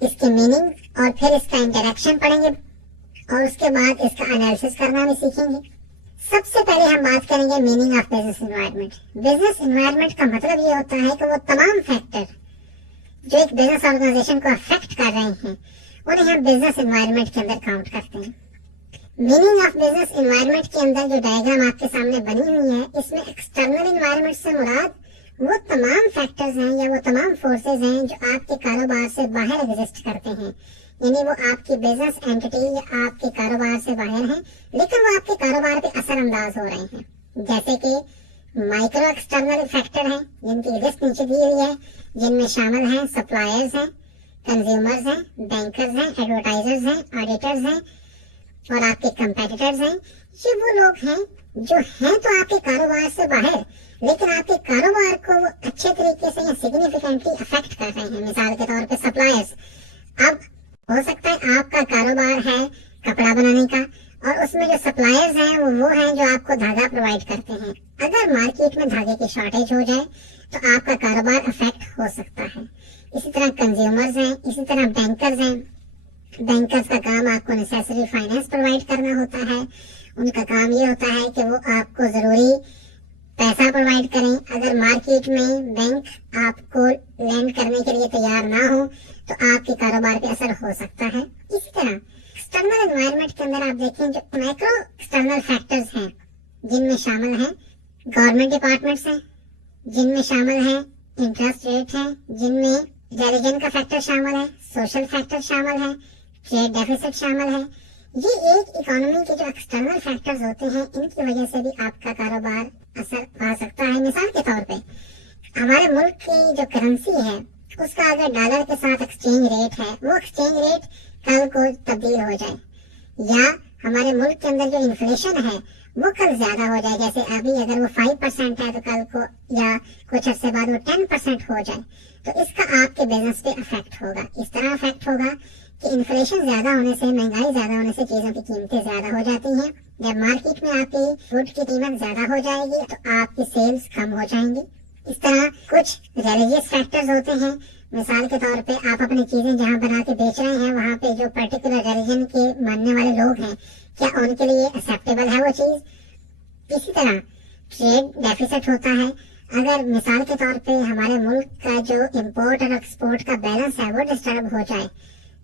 इसकी मीनिंग और फिर इसका इंटरेक्शन पढ़ेंगे और उसके बाद इसका एनालिसिस करना भी सीखेंगे। सबसे पहले हम बात करेंगे meaning of business environment. Business environment का मतलब ये होता है कि वो तमाम फैक्टर जो एक बिजनेस ऑर्गेनाइजेशन को अफेक्ट कर रहे हैं उन्हें हम बिजनेस एनवायरनमेंट के अंदर काउंट करते हैं। मीनिंग ऑफ बिजनेस एनवायरनमेंट के अंदर जो डायग्राम आपके सामने बनी हुई है, इसमें एक्सटर्नल एनवायरनमेंट से मुराद वो तमाम फैक्टर्स हैं या वो तमाम फोर्सेज हैं जो आपके कारोबार से बाहर एग्जिस्ट करते हैं, यानी वो आपकी बिजनेस एंटिटी या आपके कारोबार से बाहर हैं लेकिन वो आपके कारोबार पे असर अंदाज हो रहे हैं। जैसे कि माइक्रो एक्सटर्नल फैक्टर हैं जिनकी लिस्ट नीचे दी हुई है, जिनमें शामिल हैं सप्लायर्स हैं, कंज्यूमर्स हैं, बैंकर्स हैं, एडवर्टाइजर्स हैं, ऑडिटर्स हैं और आपके कंपेटिटर्स हैं। ये वो लोग हैं जो हैं तो आपके कारोबार से बाहर, लेकिन आपके कारोबार को वो अच्छे तरीके से या सिग्निफिकेंटली अफेक्ट कर रहे हैं। मिसाल के तौर पे सप्लायर्स, अब हो सकता है आपका कारोबार है कपड़ा बनाने का और उसमें जो सप्लायर्स हैं वो हैं जो आपको धागा प्रोवाइड करते हैं। अगर मार्केट में धागे की शॉर्टेज हो जाए तो आपका कारोबार अफेक्ट हो सकता है। इसी तरह कंज्यूमर्स हैं, इसी तरह बैंकर्स हैं। बैंकर्स का काम आपको नेसेसरी फाइनेंस प्रोवाइड करना होता है। उनका काम ये होता है कि वो आपको जरूरी पैसा प्रोवाइड करें। अगर मार्केट में बैंक आपको लैंड करने के लिए तैयार ना हो तो आपके कारोबार पे असर हो सकता है। इसी तरह एक्सटर्नल एनवायरनमेंट के अंदर आप देखें जो माइक्रो एक्सटर्नल फैक्टर्स हैं जिनमें शामिल हैं गवर्नमेंट डिपार्टमेंट्स हैं, जिनमें शामिल हैं इंटरेस्ट रेट हैं, जिनमें रिलीजन का फैक्टर शामिल है, सोशल फैक्टर शामिल है, ट्रेड डेफिसिट शामिल है। ये एक इकोनॉमी के जो एक्सटर्नल फैक्टर्स होते हैं, इनकी वजह से भी आपका कारोबार असर पा सकता है। मिसाल के तौर पे हमारे मुल्क की जो करेंसी है उसका अगर डॉलर के साथ एक्सचेंज रेट है, वो एक्सचेंज रेट कल को तब्दील हो जाए, या हमारे मुल्क के अंदर जो इन्फ्लेशन है वो कल ज्यादा हो जाए, जैसे अभी अगर वो 5% है तो कल को या कुछ अर्से बाद वो 10% हो जाए, तो इसका आपके बिजनेस पे इफेक्ट होगा। इस तरह इफेक्ट होगा कि इन्फ्लेशन ज्यादा होने से, महंगाई ज्यादा होने से चीजों की कीमतें ज्यादा हो जाती हैं। जब मार्केट में आपकी गुड की कीमत ज्यादा हो जाएगी तो आपकी सेल्स कम हो जाएंगी। इस तरह कुछ रिलीजियस फैक्टर्स होते हैं। मिसाल के तौर पे आप अपनी चीजें जहाँ बना के बेच रहे हैं, वहाँ पे जो पर्टिकुलर रिलीजन के मानने वाले लोग हैं, क्या उनके लिए एक्सेप्टेबल है वो चीज। इसी तरह ट्रेड डेफिसिट होता है। अगर मिसाल के तौर पे हमारे मुल्क का जो इम्पोर्ट और एक्सपोर्ट का बैलेंस है वो डिस्टर्ब हो जाए,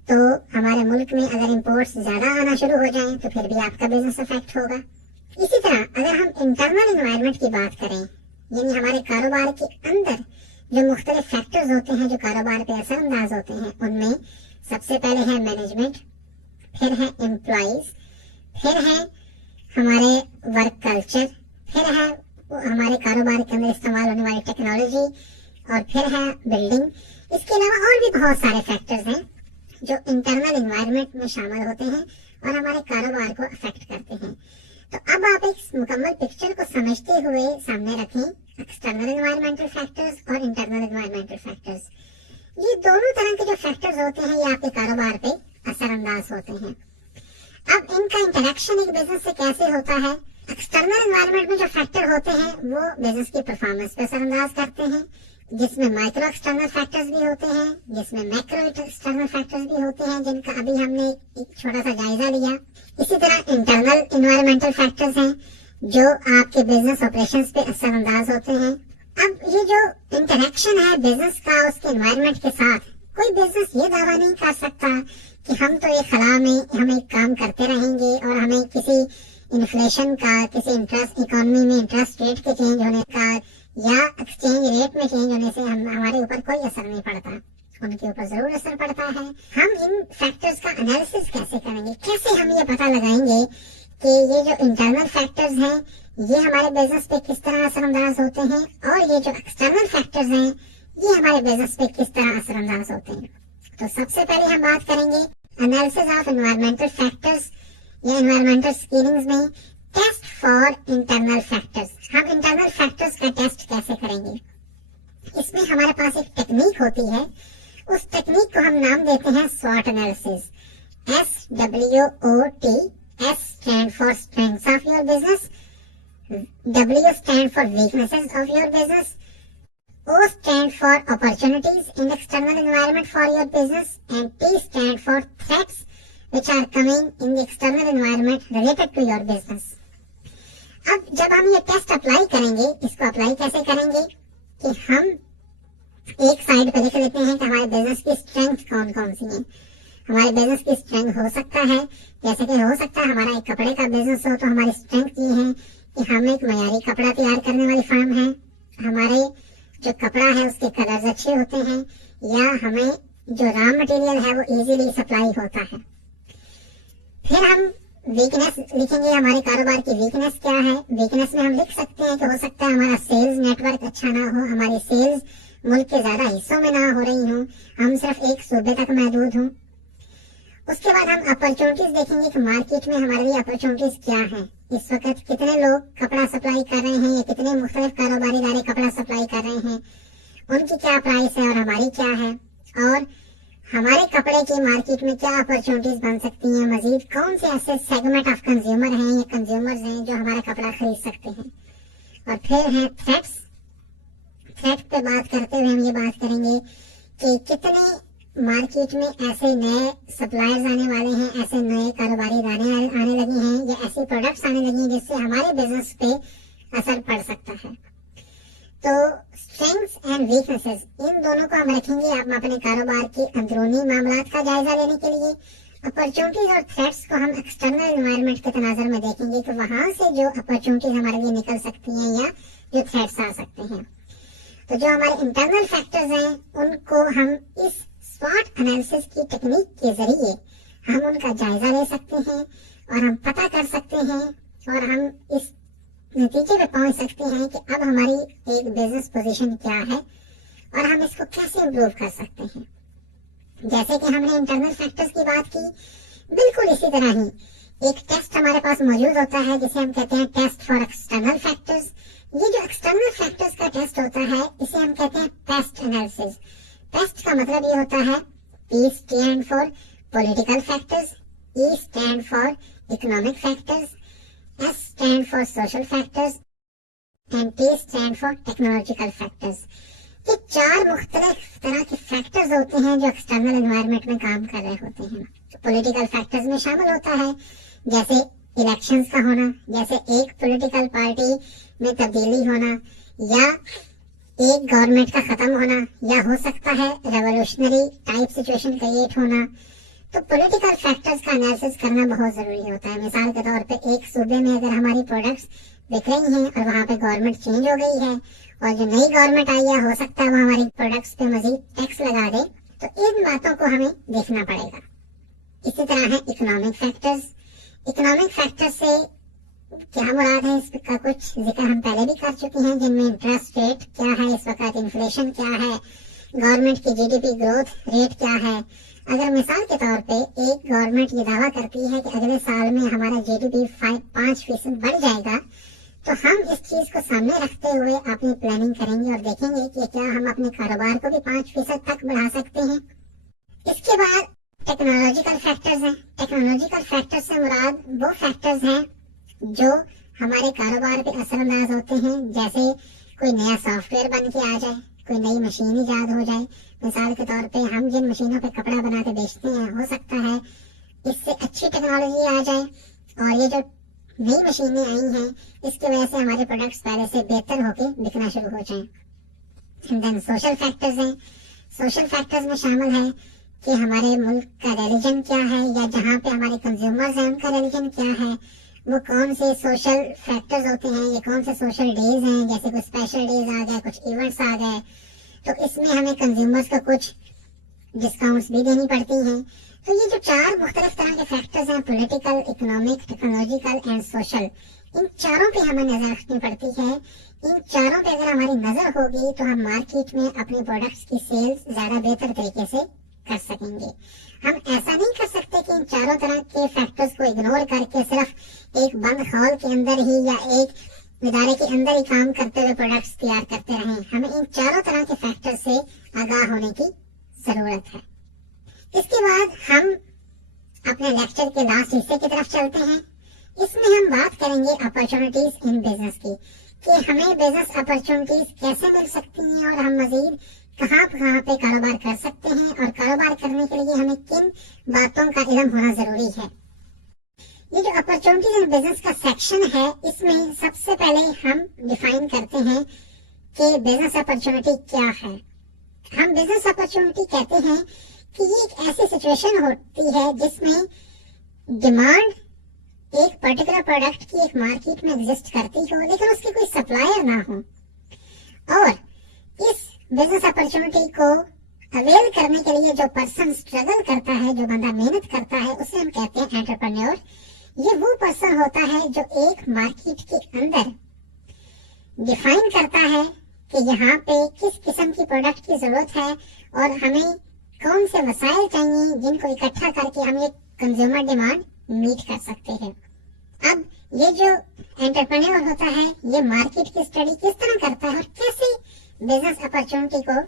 तो हमारे मुल्क में अगर इम्पोर्ट्स ज्यादा आना शुरू हो जाएं तो फिर भी आपका बिजनेस इफेक्ट होगा। इसी तरह अगर हम इंटरनल एनवायरनमेंट की बात करें, यानी हमारे कारोबार के अंदर जो मुख्तलिफ फैक्टर्स होते हैं जो कारोबार पे असरअंदाज होते हैं, उनमें सबसे पहले है मैनेजमेंट, फिर है एम्प्लॉइज, फिर है हमारे वर्क कल्चर, फिर है हमारे कारोबार के अंदर इस्तेमाल होने वाली टेक्नोलॉजी, और फिर है बिल्डिंग। इसके अलावा और भी बहुत सारे फैक्टर्स हैं जो इंटरनल एनवायरनमेंट में शामिल होते हैं और हमारे कारोबार को अफेक्ट करते हैं। तो अब आप एक मुकम्मल पिक्चर को समझते हुए सामने रखें, एक्सटर्नल एनवायरमेंटल फैक्टर्स और इंटरनल एनवायरमेंटल फैक्टर्स। ये दोनों तरह के जो फैक्टर्स होते हैं ये आपके कारोबार पे असरअंदाज होते हैं। अब इनका इंटरेक्शन एक बिजनेस से कैसे होता है। एक्सटर्नल एनवायरनमेंट में जो फैक्टर होते हैं वो बिजनेस की परफॉर्मेंस पे असरअंदाज करते हैं, जिसमें माइक्रो एक्सटर्नल फैक्टर्स भी होते हैं, जिसमें मैक्रो एक्सटर्नल फैक्टर्स भी होते हैं, जिनका अभी हमने एक छोटा सा जायजा लिया। इसी तरह इंटरनल एनवायरमेंटल फैक्टर्स हैं जो आपके बिजनेस ऑपरेशंस पे असरअंदाज होते हैं। अब ये जो इंटरेक्शन है बिजनेस का उसके एनवायरनमेंट के साथ, कोई बिजनेस ये दावा नहीं कर सकता कि हम तो एक खला में हम एक काम करते रहेंगे और हमें किसी इन्फ्लेशन का, किसी इंटरेस्ट इकोनॉमी में इंटरेस्ट रेट के चेंज होने का या एक्सचेंज रेट में चेंज होने से हमारे ऊपर कोई असर नहीं पड़ता। उनके ऊपर जरूर असर पड़ता है। हम इन फैक्टर्स का एनालिसिस कैसे करेंगे, कैसे हम ये पता लगाएंगे कि ये जो इंटरनल फैक्टर्स हैं ये हमारे बिजनेस पे किस तरह असरअंदाज होते हैं और ये जो एक्सटर्नल फैक्टर्स हैं ये हमारे बिजनेस पे किस तरह असरअंदाज होते हैं। तो सबसे पहले हम बात करेंगे एनालिसिस ऑफ एनवायरमेंटल फैक्टर्स या एनवायरमेंटल स्क्रीनिंग्स में टेस्ट फॉर इंटरनल फैक्टर्स। हम इंटरनल फैक्टर्स का टेस्ट कैसे करेंगे। इसमें हमारे पास एक टेक्निक होती है, उस टेक्निक को हम नाम देते हैं SWOT analysis. SWOT, S stand for strengths of your business, W stand for weaknesses of your business, O stand for opportunities in the external environment for your business, and T stand for threats which are coming in the external environment related to your business. अब जब हम ये test apply करेंगे, इसको apply कैसे करेंगे कि हम एक साइड पे लिख लेते हैं कि हमारे बिजनेस की स्ट्रेंथ कौन कौन सी है। हमारे बिजनेस की स्ट्रेंथ हो सकता है, जैसे कि हो सकता है हमारा एक कपड़े का बिजनेस हो तो हमारी स्ट्रेंथ ये है कि हम एक मयारी कपड़ा तैयार करने वाली फर्म है, हमारे जो कपड़ा है उसके कलर्स अच्छे होते हैं, या हमें जो रॉ मटेरियल है वो इजीली सप्लाई होता है। फिर हम वीकनेस लिखेंगे, हमारे कारोबार की वीकनेस क्या है। वीकनेस में हम लिख सकते हैं कि हो सकता है हमारा सेल्स नेटवर्क अच्छा ना हो, हमारी सेल्स मुल्क के ज्यादा हिस्सों में ना हो रही हूँ, हम सिर्फ एक सूबे तक महदूद हूँ। उसके बाद हम अपॉर्चुनिटीज देखेंगे कि मार्केट में हमारे लिए अपॉर्चुनिटीज क्या हैं। इस वक्त कितने लोग कपड़ा सप्लाई कर रहे हैं या कितने मुख्तलिफ कारोबारी इदारे कपड़ा सप्लाई कर रहे हैं, उनकी क्या प्राइस है और हमारी क्या है, और हमारे कपड़े की मार्केट में क्या अपॉर्चुनिटीज बन सकती हैं। मजीद कौन से ऐसे सेगमेंट ऑफ कंज्यूमर हैं या कंज्यूमर्स हैं जो हमारा कपड़ा खरीद सकते हैं। और फिर है थ्रेट्स। थ्रेट पे बात करते हुए हम ये बात करेंगे कि कितने मार्केट में ऐसे नए सप्लायर्स आने वाले हैं, ऐसे नए कारोबारी इदारे आने लगे हैं या ऐसी प्रोडक्ट्स आने लगी हैं जिससे हमारे बिजनेस पे असर पड़ सकता है। तो स्ट्रेंथ्स एंड वीकनेसेस, इन दोनों को हम रखेंगे हम अपने कारोबार के अंदरूनी मामलात का जायजा लेने के लिए। अपॉर्चुनिटीज और थ्रेट्स को हम एक्सटर्नल एनवायरनमेंट के तनाजर में देखेंगे कि वहां से जो अपॉर्चुनिटीज हमारे लिए निकल सकती हैं या जो थ्रेट्स आ सकते हैं। तो जो हमारे इंटरनल फैक्टर्स हैं उनको हम इस SWOT एनालिसिस की टेक्निक के जरिए हम उनका जायजा ले सकते हैं और हम पता कर सकते हैं और हम इस नतीजे पे पहुंच सकते हैं कि अब हमारी एक बिजनेस पोजीशन क्या है और हम इसको कैसे इम्प्रूव कर सकते हैं। जैसे कि हमने इंटरनल फैक्टर्स की बात की, बिल्कुल इसी तरह ही एक टेस्ट हमारे पास मौजूद होता है जिसे हम कहते हैं टेस्ट फॉर एक्सटर्नल फैक्टर्स। ये जो एक्सटर्नल फैक्टर्स का टेस्ट होता है इसे हम कहते हैं पेस्ट एनालिसिस। पेस्ट का मतलब ये होता है P stand for political factors, E stand for economic factors, S stand for social factors and T stand for technological factors. ये 4 मुख्तलिफ तरह के फैक्टर्स होते हैं जो एक्सटर्नल एनवायरनमेंट में काम कर रहे होते हैं। पॉलिटिकल फैक्टर्स में शामिल होता है जैसे इलेक्शंस का होना, जैसे एक पॉलिटिकल पार्टी में तब्दीली होना, या एक गवर्नमेंट का खत्म होना, या हो सकता है रेवोल्यूशनरी टाइप सिचुएशन क्रिएट होना। तो पॉलिटिकल फैक्टर्स का एनालिसिस करना बहुत जरूरी होता है। मिसाल के तौर पे एक सूबे में अगर हमारी प्रोडक्ट्स बिक रही हैं और वहाँ पे गवर्नमेंट चेंज हो गई है और जो नई गवर्नमेंट आई है हो सकता है वो हमारी प्रोडक्ट्स पे मजीद टैक्स लगा दे, तो इन बातों को हमें देखना पड़ेगा। इसी तरह है इकोनॉमिक फैक्टर्स। इकोनॉमिक फैक्टर्स से क्या मुराद है इसका कुछ जिक्र हम पहले भी कर चुके हैं, जिनमें इंटरेस्ट रेट क्या है इस वक्त, इन्फ्लेशन क्या है, गवर्नमेंट की GDP ग्रोथ रेट क्या है। अगर मिसाल के तौर पे एक गवर्नमेंट ये दावा करती है कि अगले साल में हमारा GDP 5% बढ़ जाएगा, तो हम इस चीज को सामने रखते हुए अपनी प्लानिंग करेंगे और देखेंगे कि क्या हम अपने कारोबार को भी 5% तक बढ़ा सकते हैं। इसके बाद टेक्नोलॉजिकल फैक्टर्स हैं। टेक्नोलॉजिकल फैक्टर्स से मुराद वो फैक्टर्स हैं जो हमारे कारोबार पे असरअंदाज होते हैं, जैसे कोई नया सॉफ्टवेयर बन के आ जाए, कोई नई मशीन ईजाद हो जाए। मिसाल के तौर पे हम जिन मशीनों पे कपड़ा बना के बेचते हैं हो सकता है इससे अच्छी टेक्नोलॉजी आ जाए और ये जो नई मशीनें आई हैं इसकी वजह से हमारे प्रोडक्ट्स पहले से बेहतर होके बिकना शुरू हो जाएं। देन सोशल फैक्टर्स हैं। सोशल फैक्टर्स में शामिल है कि हमारे मुल्क का रिलीजन क्या है या जहाँ पे हमारे कंज्यूमर्स हैं उनका रिलीजन क्या है, वो कौन से सोशल फैक्टर्स होते हैं, ये कौन से सोशल डेज हैं, जैसे कुछ स्पेशल डेज आ गए, कुछ इवेंट्स आ गए, तो इसमें हमें कंज्यूमर्स को कुछ डिस्काउंट्स भी देनी पड़ती हैं। तो ये जो 4 मुख्तलिफ तरह के फैक्टर्स हैं, political, economic, technological and social, इन चारों पे हमें नजर रखनी पड़ती है। इन चारों पे अगर हमारी नजर होगी तो हम मार्केट में अपने प्रोडक्ट्स की सेल्स ज्यादा बेहतर तरीके से कर सकेंगे। हम ऐसा नहीं कर सकते कि इन चारों तरह के फैक्टर्स को इग्नोर करके सिर्फ एक बंद हॉल के अंदर ही या एक इदारे के अंदर ही काम करते हुए प्रोडक्ट्स तैयार करते रहें। हमें इन चारों तरह के फैक्टर से आगाह होने की जरूरत है। इसके बाद हम अपने लेक्चर के लास्ट हिस्से की तरफ चलते हैं। इसमें हम बात करेंगे अपॉर्चुनिटीज इन बिजनेस की, कि हमें बिजनेस अपॉर्चुनिटीज कैसे मिल सकती हैं और हम मजीद कहाँ पे कारोबार कर सकते हैं और कारोबार करने के लिए हमें किन बातों का इल्म होना जरूरी है। ये जो अपॉर्चुनिटीज इन बिजनेस का सेक्शन है, इसमें सबसे पहले हम डिफाइन करते हैं कि बिजनेस अपॉर्चुनिटी क्या है। हम बिजनेस अपॉर्चुनिटी कहते हैं कि ये एक ऐसी सिचुएशन होती है जिसमें डिमांड एक पर्टिकुलर प्रोडक्ट की एक मार्केट में एग्जिस्ट करती हो लेकिन उसकी कोई सप्लायर ना हो, और इस बिजनेस अपॉर्चुनिटी को अवेल करने के लिए जो पर्सन स्ट्रगल करता है, जो बंदा मेहनत करता है, उसे हम कहते हैं एंटरप्रेन्योर। ये वो पर्सन होता है जो एक मार्केट के अंदर डिफाइन करता है कि यहाँ पे किस किस्म की प्रोडक्ट की जरूरत है और हमें कौन से वसाइल चाहिए जिनको इकट्ठा करके हम ये कंज्यूमर डिमांड मीट कर सकते हैं। अब ये जो एंटरप्रेन्योर होता है ये मार्केट की स्टडी किस तरह करता है और कैसे बिजनेस अपॉर्चुनिटी को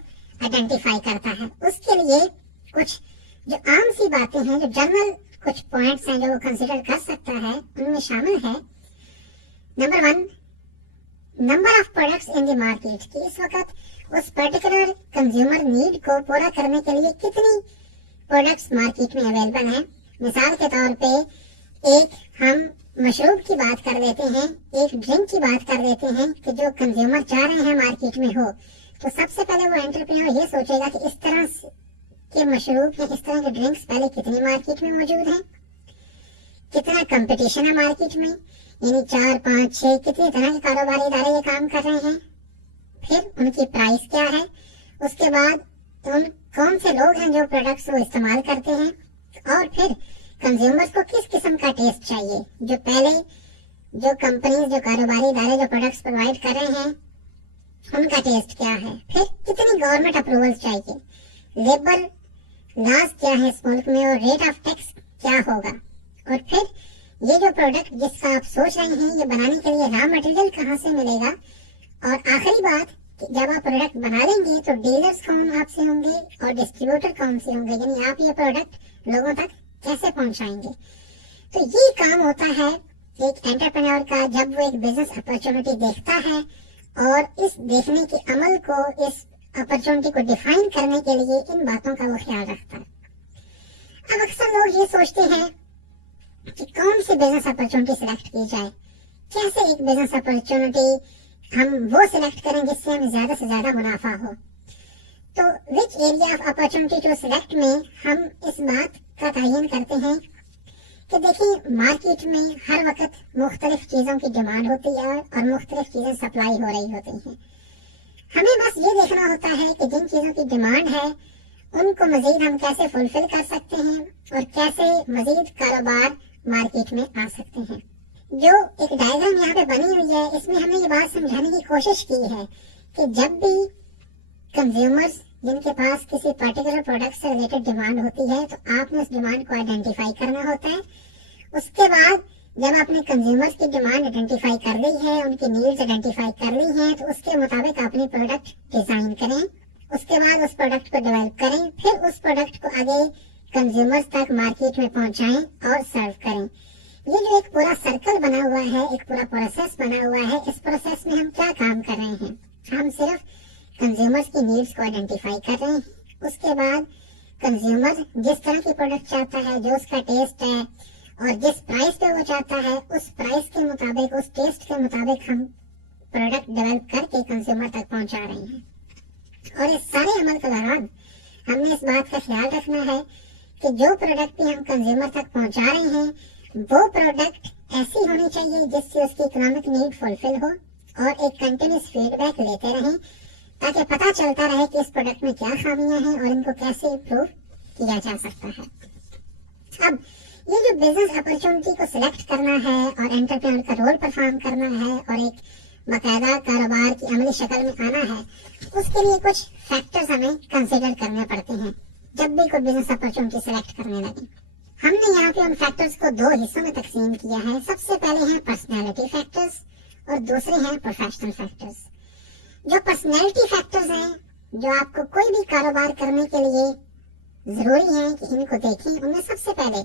आइडेंटिफाई करता है, उसके लिए कुछ जो आम सी बातें हैं, जो जनरल कुछ पॉइंट्स हैं जो वो कंसिडर कर सकता है, उनमें शामिल है number 1, number of products in the market, कि इस वक्त उस पर्टिकुलर कंज्यूमर नीड को पूरा करने के लिए कितनी प्रोडक्ट्स मार्केट में अवेलेबल हैं। मिसाल के तौर पे एक हम मशरूब की बात कर लेते हैं, एक ड्रिंक की बात कर लेते हैं कि जो कंज्यूमर चाह रहे हैं मार्केट में हो, तो सबसे पहले वो एंटरप्रेन्योर ये सोचेगा कि इस तरह के मशरूब या इस तरह के ड्रिंक्स पहले कितनी मार्केट में मौजूद हैं, कितना कंपटीशन है मार्केट में, यानी 4, 5, 6 कितने तरह के कारोबारी इदारे ये काम कर रहे हैं, फिर उनकी प्राइस क्या है, उसके बाद उन कौन से लोग हैं जो प्रोडक्ट्स को इस्तेमाल करते हैं, और फिर कंज्यूमर्स को किस किस्म का टेस्ट चाहिए। जो पहले जो कंपनीज, जो कारोबारी इदारे जो प्रोडक्ट्स प्रोवाइड कर रहे हैं उनका टेस्ट क्या है, फिर कितनी गवर्नमेंट अप्रूवल्स चाहिए, लेबर लॉज क्या है इस मुल्क में, और रेट ऑफ टैक्स क्या होगा, और फिर ये जो प्रोडक्ट जिसका आप सोच रहे हैं ये बनाने के लिए रॉ मटेरियल कहाँ से मिलेगा, और आखिरी बात जब आप प्रोडक्ट बना लेंगे तो डीलर्स कौन आपसे होंगे और डिस्ट्रीब्यूटर कौन से होंगे, यानी आप ये प्रोडक्ट लोगों तक कैसे पहुंचाएंगे। तो ये काम होता है एक एंटरप्रेन्योर का जब वो एक बिजनेस अपॉर्चुनिटी देखता है और इस देखने के अमल को, इस अपॉर्चुनिटी को डिफाइन करने के लिए इन बातों का वो ख्याल रखता है। अब अक्सर लोग ये सोचते हैं कि कौन सी बिजनेस अपॉर्चुनिटी सिलेक्ट की जाए, कैसे एक बिजनेस अपॉर्चुनिटी हम वो सिलेक्ट करें जिससे हमें ज्यादा से ज्यादा मुनाफा हो। तो which area of opportunity to select में हम इस बात का तयन करते हैं कि देखिए मार्केट में हर वक्त मुख्तलिफ चीजों की डिमांड होती है और मुख्तलिफ चीजें सप्लाई हो रही होती हैं। हमें बस ये देखना होता है कि जिन चीजों की डिमांड है उनको मजीद हम कैसे फुलफिल कर सकते हैं और कैसे मजीद कारोबार मार्केट में आ सकते हैं। जो एक डायग्राम यहाँ पे बनी हुई है इसमें हमने ये बात समझाने की कोशिश की है कि जब भी कंज्यूमर्स जिनके पास किसी पर्टिकुलर प्रोडक्ट से रिलेटेड डिमांड होती है तो आपने उस डिमांड को आइडेंटिफाई करना होता है। उसके बाद जब आपने कंज्यूमर्स की डिमांड आइडेंटिफाई कर ली है, उनकी नीड्स आइडेंटिफाई कर ली हैं, तो उसके मुताबिक अपनी प्रोडक्ट डिजाइन करें, उसके बाद उस प्रोडक्ट को डेवलप करें, फिर उस प्रोडक्ट को आगे कंज्यूमर्स तक मार्केट में पहुंचाएं और सर्व करें। ये जो एक पूरा सर्कल बना हुआ है, एक पूरा प्रोसेस बना हुआ है, इस प्रोसेस में हम क्या काम कर रहे हैं, हम सिर्फ कंज्यूमर्स की नीड्स को आइडेंटिफाई कर रहे हैं। उसके बाद कंज्यूमर जिस तरह की प्रोडक्ट चाहता है, जो उसका टेस्ट है और जिस प्राइस पे वो चाहता है, उस प्राइस के मुताबिक, उस टेस्ट के मुताबिक हम प्रोडक्ट डेवलप करके कंज्यूमर तक पहुंचा रहे हैं। और इस सारे अमल के दौरान हमने इस बात का ख्याल रखना है कि जो प्रोडक्ट भी हम कंज्यूमर तक पहुंचा रहे हैं वो प्रोडक्ट ऐसी होनी चाहिए जिससे उसकी इकोनॉमिक नीड फुलफिल हो, और एक कंटिन्यूस फीडबैक लेते रहें ताकि पता चलता रहे कि इस प्रोडक्ट में क्या खामियां हैं और इनको कैसे इम्प्रूव किया जा सकता है। अब ये जो बिजनेस अपॉर्चुनिटी को सिलेक्ट करना है और एंटरप्रेन्योर का रोल परफॉर्म करना है और एक बाकायदा कारोबार की अमली शक्ल में आना है, उसके लिए कुछ फैक्टर्स हमें कंसिडर करने पड़ते हैं जब भी कोई बिजनेस अपॉर्चुनिटी सिलेक्ट करने लगे। हमने यहाँ पे उन फैक्टर्स को दो हिस्सों में तकसीम किया है। सबसे पहले हैं पर्सनैलिटी फैक्टर्स और दूसरे हैं प्रोफेशनल फैक्टर्स। जो पर्सनैलिटी फैक्टर्स हैं, जो आपको कोई भी कारोबार करने के लिए जरूरी है कि इनको देखें, उनमें सबसे पहले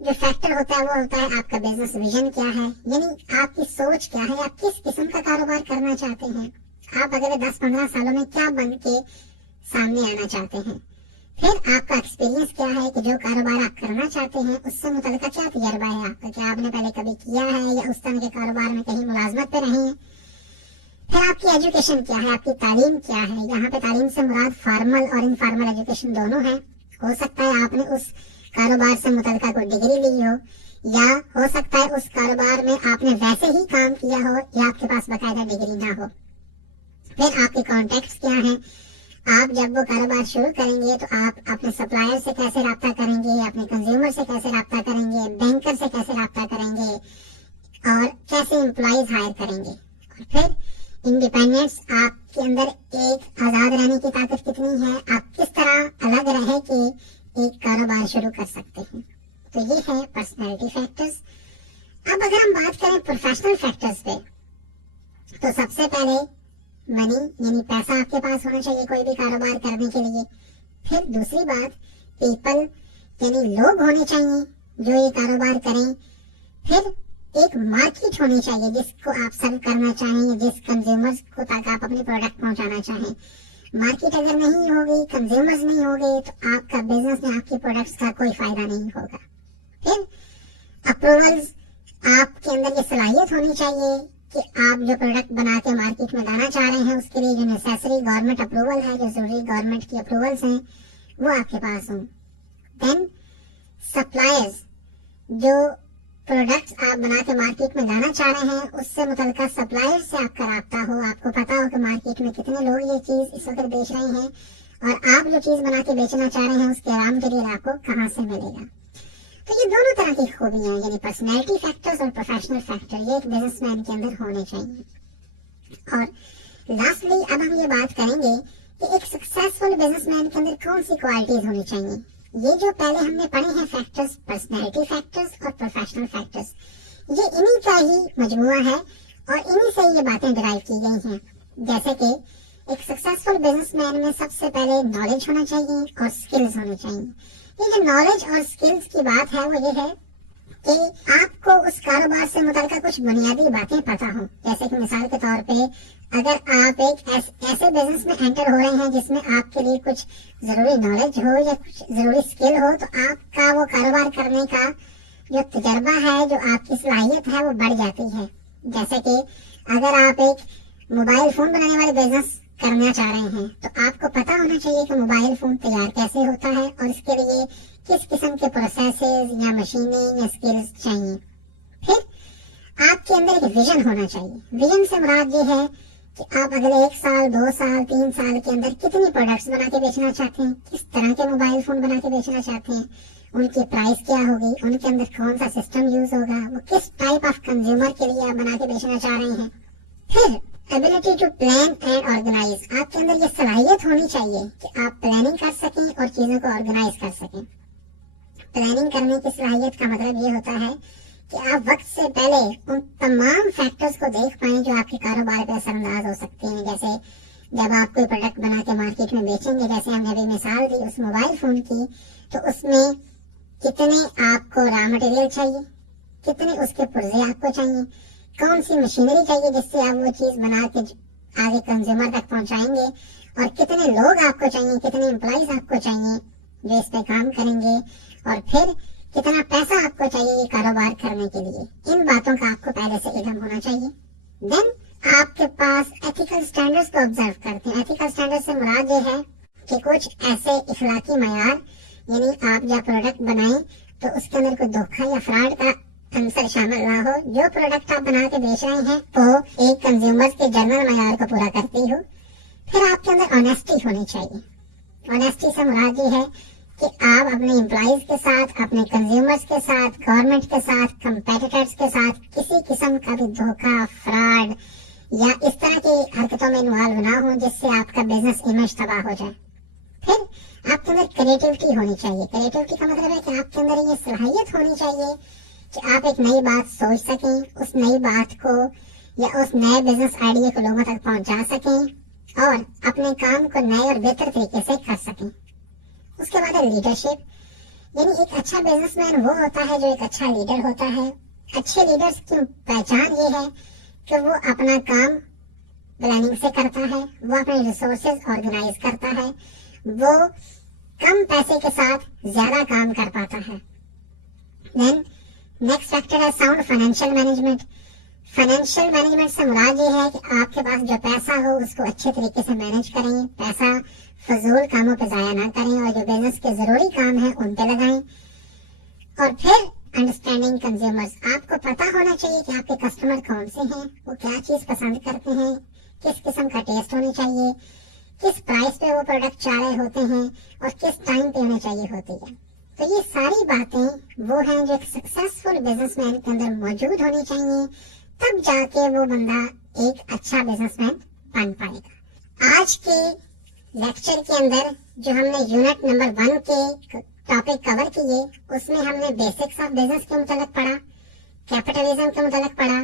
जो फैक्टर होता है वो होता है आपका बिजनेस विजन क्या है, यानी आपकी सोच क्या है, आप किस किस्म का कारोबार करना चाहते हैं, आप अगले 10-15 सालों में क्या बन के सामने आना चाहते हैं। फिर आपका एक्सपीरियंस क्या है कि जो कारोबार आप करना चाहते हैं उससे मुतल्लिका क्या तजर्बा है आपका, क्या आपने पहले कभी किया है या उस तरह के कारोबार में कहीं मुलाजमत पे रहे हैं। फिर आपकी एजुकेशन क्या है, आपकी तालीम क्या है। यहाँ पे तालीम से मुराद फॉर्मल और इनफॉर्मल एजुकेशन दोनों है। हो सकता है आपने उस कारोबार से मुतल्लिका कोई डिग्री ली हो, या हो सकता है उस कारोबार में आपने वैसे ही काम किया हो या आपके पास बाकायदा डिग्री ना हो। फिर आपके कॉन्टेक्ट्स क्या हैं, आप जब वो कारोबार शुरू करेंगे तो आप अपने सप्लायर से कैसे राब्ता करेंगे, अपने कंज्यूमर से कैसे राब्ता करेंगे, बैंकर से कैसे राब्ता करेंगे और कैसे एम्प्लॉइज हायर करेंगे। और फिर इंडिपेंडेंस, आपके अंदर एक आजाद रहने की ताकत कितनी है, आप किस तरह अलग रह के एक कारोबार शुरू कर सकते हैं। तो ये है पर्सनैलिटी फैक्टर्स। अब अगर हम बात करें प्रोफेशनल फैक्टर्स पे, तो सबसे पहले मनी यानी पैसा आपके पास होना चाहिए कोई भी कारोबार करने के लिए। फिर दूसरी बात पीपल यानी लोग होने चाहिए जो ये कारोबार करें। फिर एक मार्केट होनी चाहिए जिसको आप सर्व करना चाहें, जिस कंज्यूमर्स को तक आप अपने प्रोडक्ट पहुंचाना चाहें। मार्केट अगर नहीं होगी, कंज्यूमर्स नहीं होंगे, तो आपका बिजनेस में आपके प्रोडक्ट्स का कोई फायदा नहीं होगा। फिर अप्रूवल्स, आपके अंदर ये सलाहियत होनी चाहिए कि आप जो प्रोडक्ट बना के मार्केट में लाना चाह रहे हैं उसके लिए जो नेसेसरी गवर्नमेंट अप्रूवल है, जो जरूरी गवर्नमेंट की अप्रूवल्स हैं, वो आपके पास हों। देन सप्लायर्स, जो प्रोडक्ट्स आप बना के मार्केट में लाना चाह रहे हैं उससे मुतल्लिका सप्लायर से आपका राब्ता हो, आपको पता हो कि मार्केट में कितने लोग ये चीज इस वक्त बेच रहे हैं और आप जो चीज बना के बेचना चाह रहे हैं उसके रॉ मटेरियल आपको कहाँ से मिलेगा। तो ये दोनों तरह की खूबियां यानी पर्सनैलिटी फैक्टर्स और प्रोफेशनल फैक्टर ये एक बिजनेसमैन के अंदर होने चाहिए। और लास्टली अब हम ये बात करेंगे कि एक सक्सेसफुल बिजनेसमैन के अंदर कौन सी क्वालिटीज होनी चाहिए। ये जो पहले हमने पढ़े हैं फैक्टर्स, पर्सनैलिटी फैक्टर्स और प्रोफेशनल फैक्टर्स, ये इन्हीं का ही मजमुआ है और इन्हीं से ये बातें डिराइव की गई हैं। जैसे कि एक सक्सेसफुल बिजनेसमैन में सबसे पहले नॉलेज होना चाहिए और स्किल्स होने चाहिए। ये जो नॉलेज और स्किल्स की बात है वो ये है कि आपको उस कारोबार से मुताल्लिक़ कुछ बुनियादी बातें पता हो। जैसे कि मिसाल के तौर पे अगर आप एक ऐसे बिजनेस में एंटर हो रहे हैं जिसमें आपके लिए कुछ जरूरी नॉलेज हो या कुछ जरूरी स्किल हो, तो आपका वो कारोबार करने का जो तजर्बा है, जो आपकी सलाहियत है वो बढ़ जाती है। जैसे कि अगर आप एक मोबाइल फोन बनाने वाले बिजनेस करना चाह रहे हैं तो आपको पता होना चाहिए कि मोबाइल फोन तैयार कैसे होता है और इसके लिए किस किस्म के प्रोसेसेस या मशीनिंग या स्किल्स चाहिए। फिर आपके अंदर एक विजन होना चाहिए। विजन से मुराद ये है कि आप अगले 1 साल, 2 साल, 3 साल के अंदर कितनी प्रोडक्ट्स बना के बेचना चाहते हैं, किस तरह के मोबाइल फोन बना के बेचना चाहते हैं, उनकी प्राइस क्या होगी, उनके अंदर कौन सा सिस्टम यूज होगा, वो किस टाइप ऑफ कंज्यूमर के लिए आप बना के बेचना चाह रहे हैं। फिर ability to plan and organise, आपके अंदर ये सलाहियत होनी चाहिए कि आप प्लानिंग कर सकें और चीजों को ऑर्गेनाइज कर सकें। प्लानिंग करने की सलाहियत का मतलब ये होता है कि आप वक्त से पहले उन तमाम फैक्टर्स को देख पाएं जो आपके कारोबार पे असरअंदाज हो सकते हैं। जैसे जब आप कोई प्रोडक्ट बना के मार्केट में बेचेंगे, जैसे हमने अभी मिसाल दी उस मोबाइल फोन की, तो उसमें कितने आपको रॉ मटेरियल चाहिए, कितने उसके पुर्जे आपको चाहिए, कौन सी मशीनरी चाहिए जिससे आप वो चीज बना के आगे कंज्यूमर तक पहुंचाएंगे, और कितने लोग आपको चाहिए, कितने एम्प्लॉइज आपको चाहिए जो इस पे काम करेंगे, और फिर कितना पैसा आपको चाहिए ये कारोबार करने के लिए। इन बातों का आपको पहले से इल्म होना चाहिए। देन आपके पास एथिकल स्टैंडर्ड्स को ऑब्जर्व करते हैं। एथिकल स्टैंडर्ड से मुराद ये है कि कुछ ऐसे इखलाकी मयार, यानी आप जब प्रोडक्ट बनाएं तो उसके अंदर कोई धोखा या फ्रॉड का आंसर शामिल ना हो। जो प्रोडक्ट आप बना के बेच रहे हैं वो एक कंज्यूमर के जनरल मयार को पूरा करती हो। फिर आपके अंदर ऑनेस्टी होनी चाहिए। ऑनेस्टी से मुराद ये है कि आप अपने एम्प्लॉइज के साथ, अपने कंज्यूमर्स के साथ, गवर्नमेंट के साथ, कंपेटिटर्स के साथ किसी किस्म का भी धोखा, फ्रॉड या इस तरह की हरकतों में इन्वॉल्व ना हो जिससे आपका बिजनेस इमेज तबाह हो जाए। फिर आपके अंदर क्रिएटिविटी होनी चाहिए। क्रिएटिविटी का मतलब है कि आपके अंदर ये सलाहियत होनी चाहिए कि आप एक नई बात सोच सकें, उस नई बात को या उस नए बिजनेस आइडिया को लोगों तक पहुंचा सकें और अपने काम को नए और बेहतर तरीके से कर सकें। उसके बाद है लीडरशिप, यानी एक अच्छा बिजनेसमैन वो होता है जो एक अच्छा लीडर होता है। अच्छे लीडर्स की पहचान ये है कि वो अपना काम प्लानिंग से करता है, वो अपने रिसोर्सेज ऑर्गेनाइज करता है, वो कम पैसे के साथ ज्यादा काम कर पाता है। देन नेक्स्ट फैक्टर है sound financial management. Financial management से मुराद ये है कि आपके पास जो पैसा हो उसको अच्छे तरीके से मैनेज करें, पैसा फजूल कामों पे जाया ना करें और जो बिजनेस के जरूरी काम है उन पे लगाएं। और फिर अंडरस्टैंडिंग कंज्यूमर्स, आपको पता होना चाहिए कि आपके कस्टमर कौन से हैं, वो क्या चीज पसंद करते हैं, किस किस्म का टेस्ट होनी चाहिए, किस प्राइस पे वो प्रोडक्ट चाह रहे होते हैं और किस टाइम पे उन्हें चाहिए होती है। तो ये सारी बातें वो हैं जो एक सक्सेसफुल बिजनेसमैन के अंदर मौजूद होनी चाहिए, तब जाके वो बंदा एक अच्छा बिजनेसमैन बन पाएगा। आज के लेक्चर के अंदर जो हमने यूनिट नंबर 1 के टॉपिक कवर किए उसमें हमने बेसिक्स ऑफ बिजनेस के मुतालिक पढ़ा, कैपिटलिज्म के मुतालिक पढ़ा,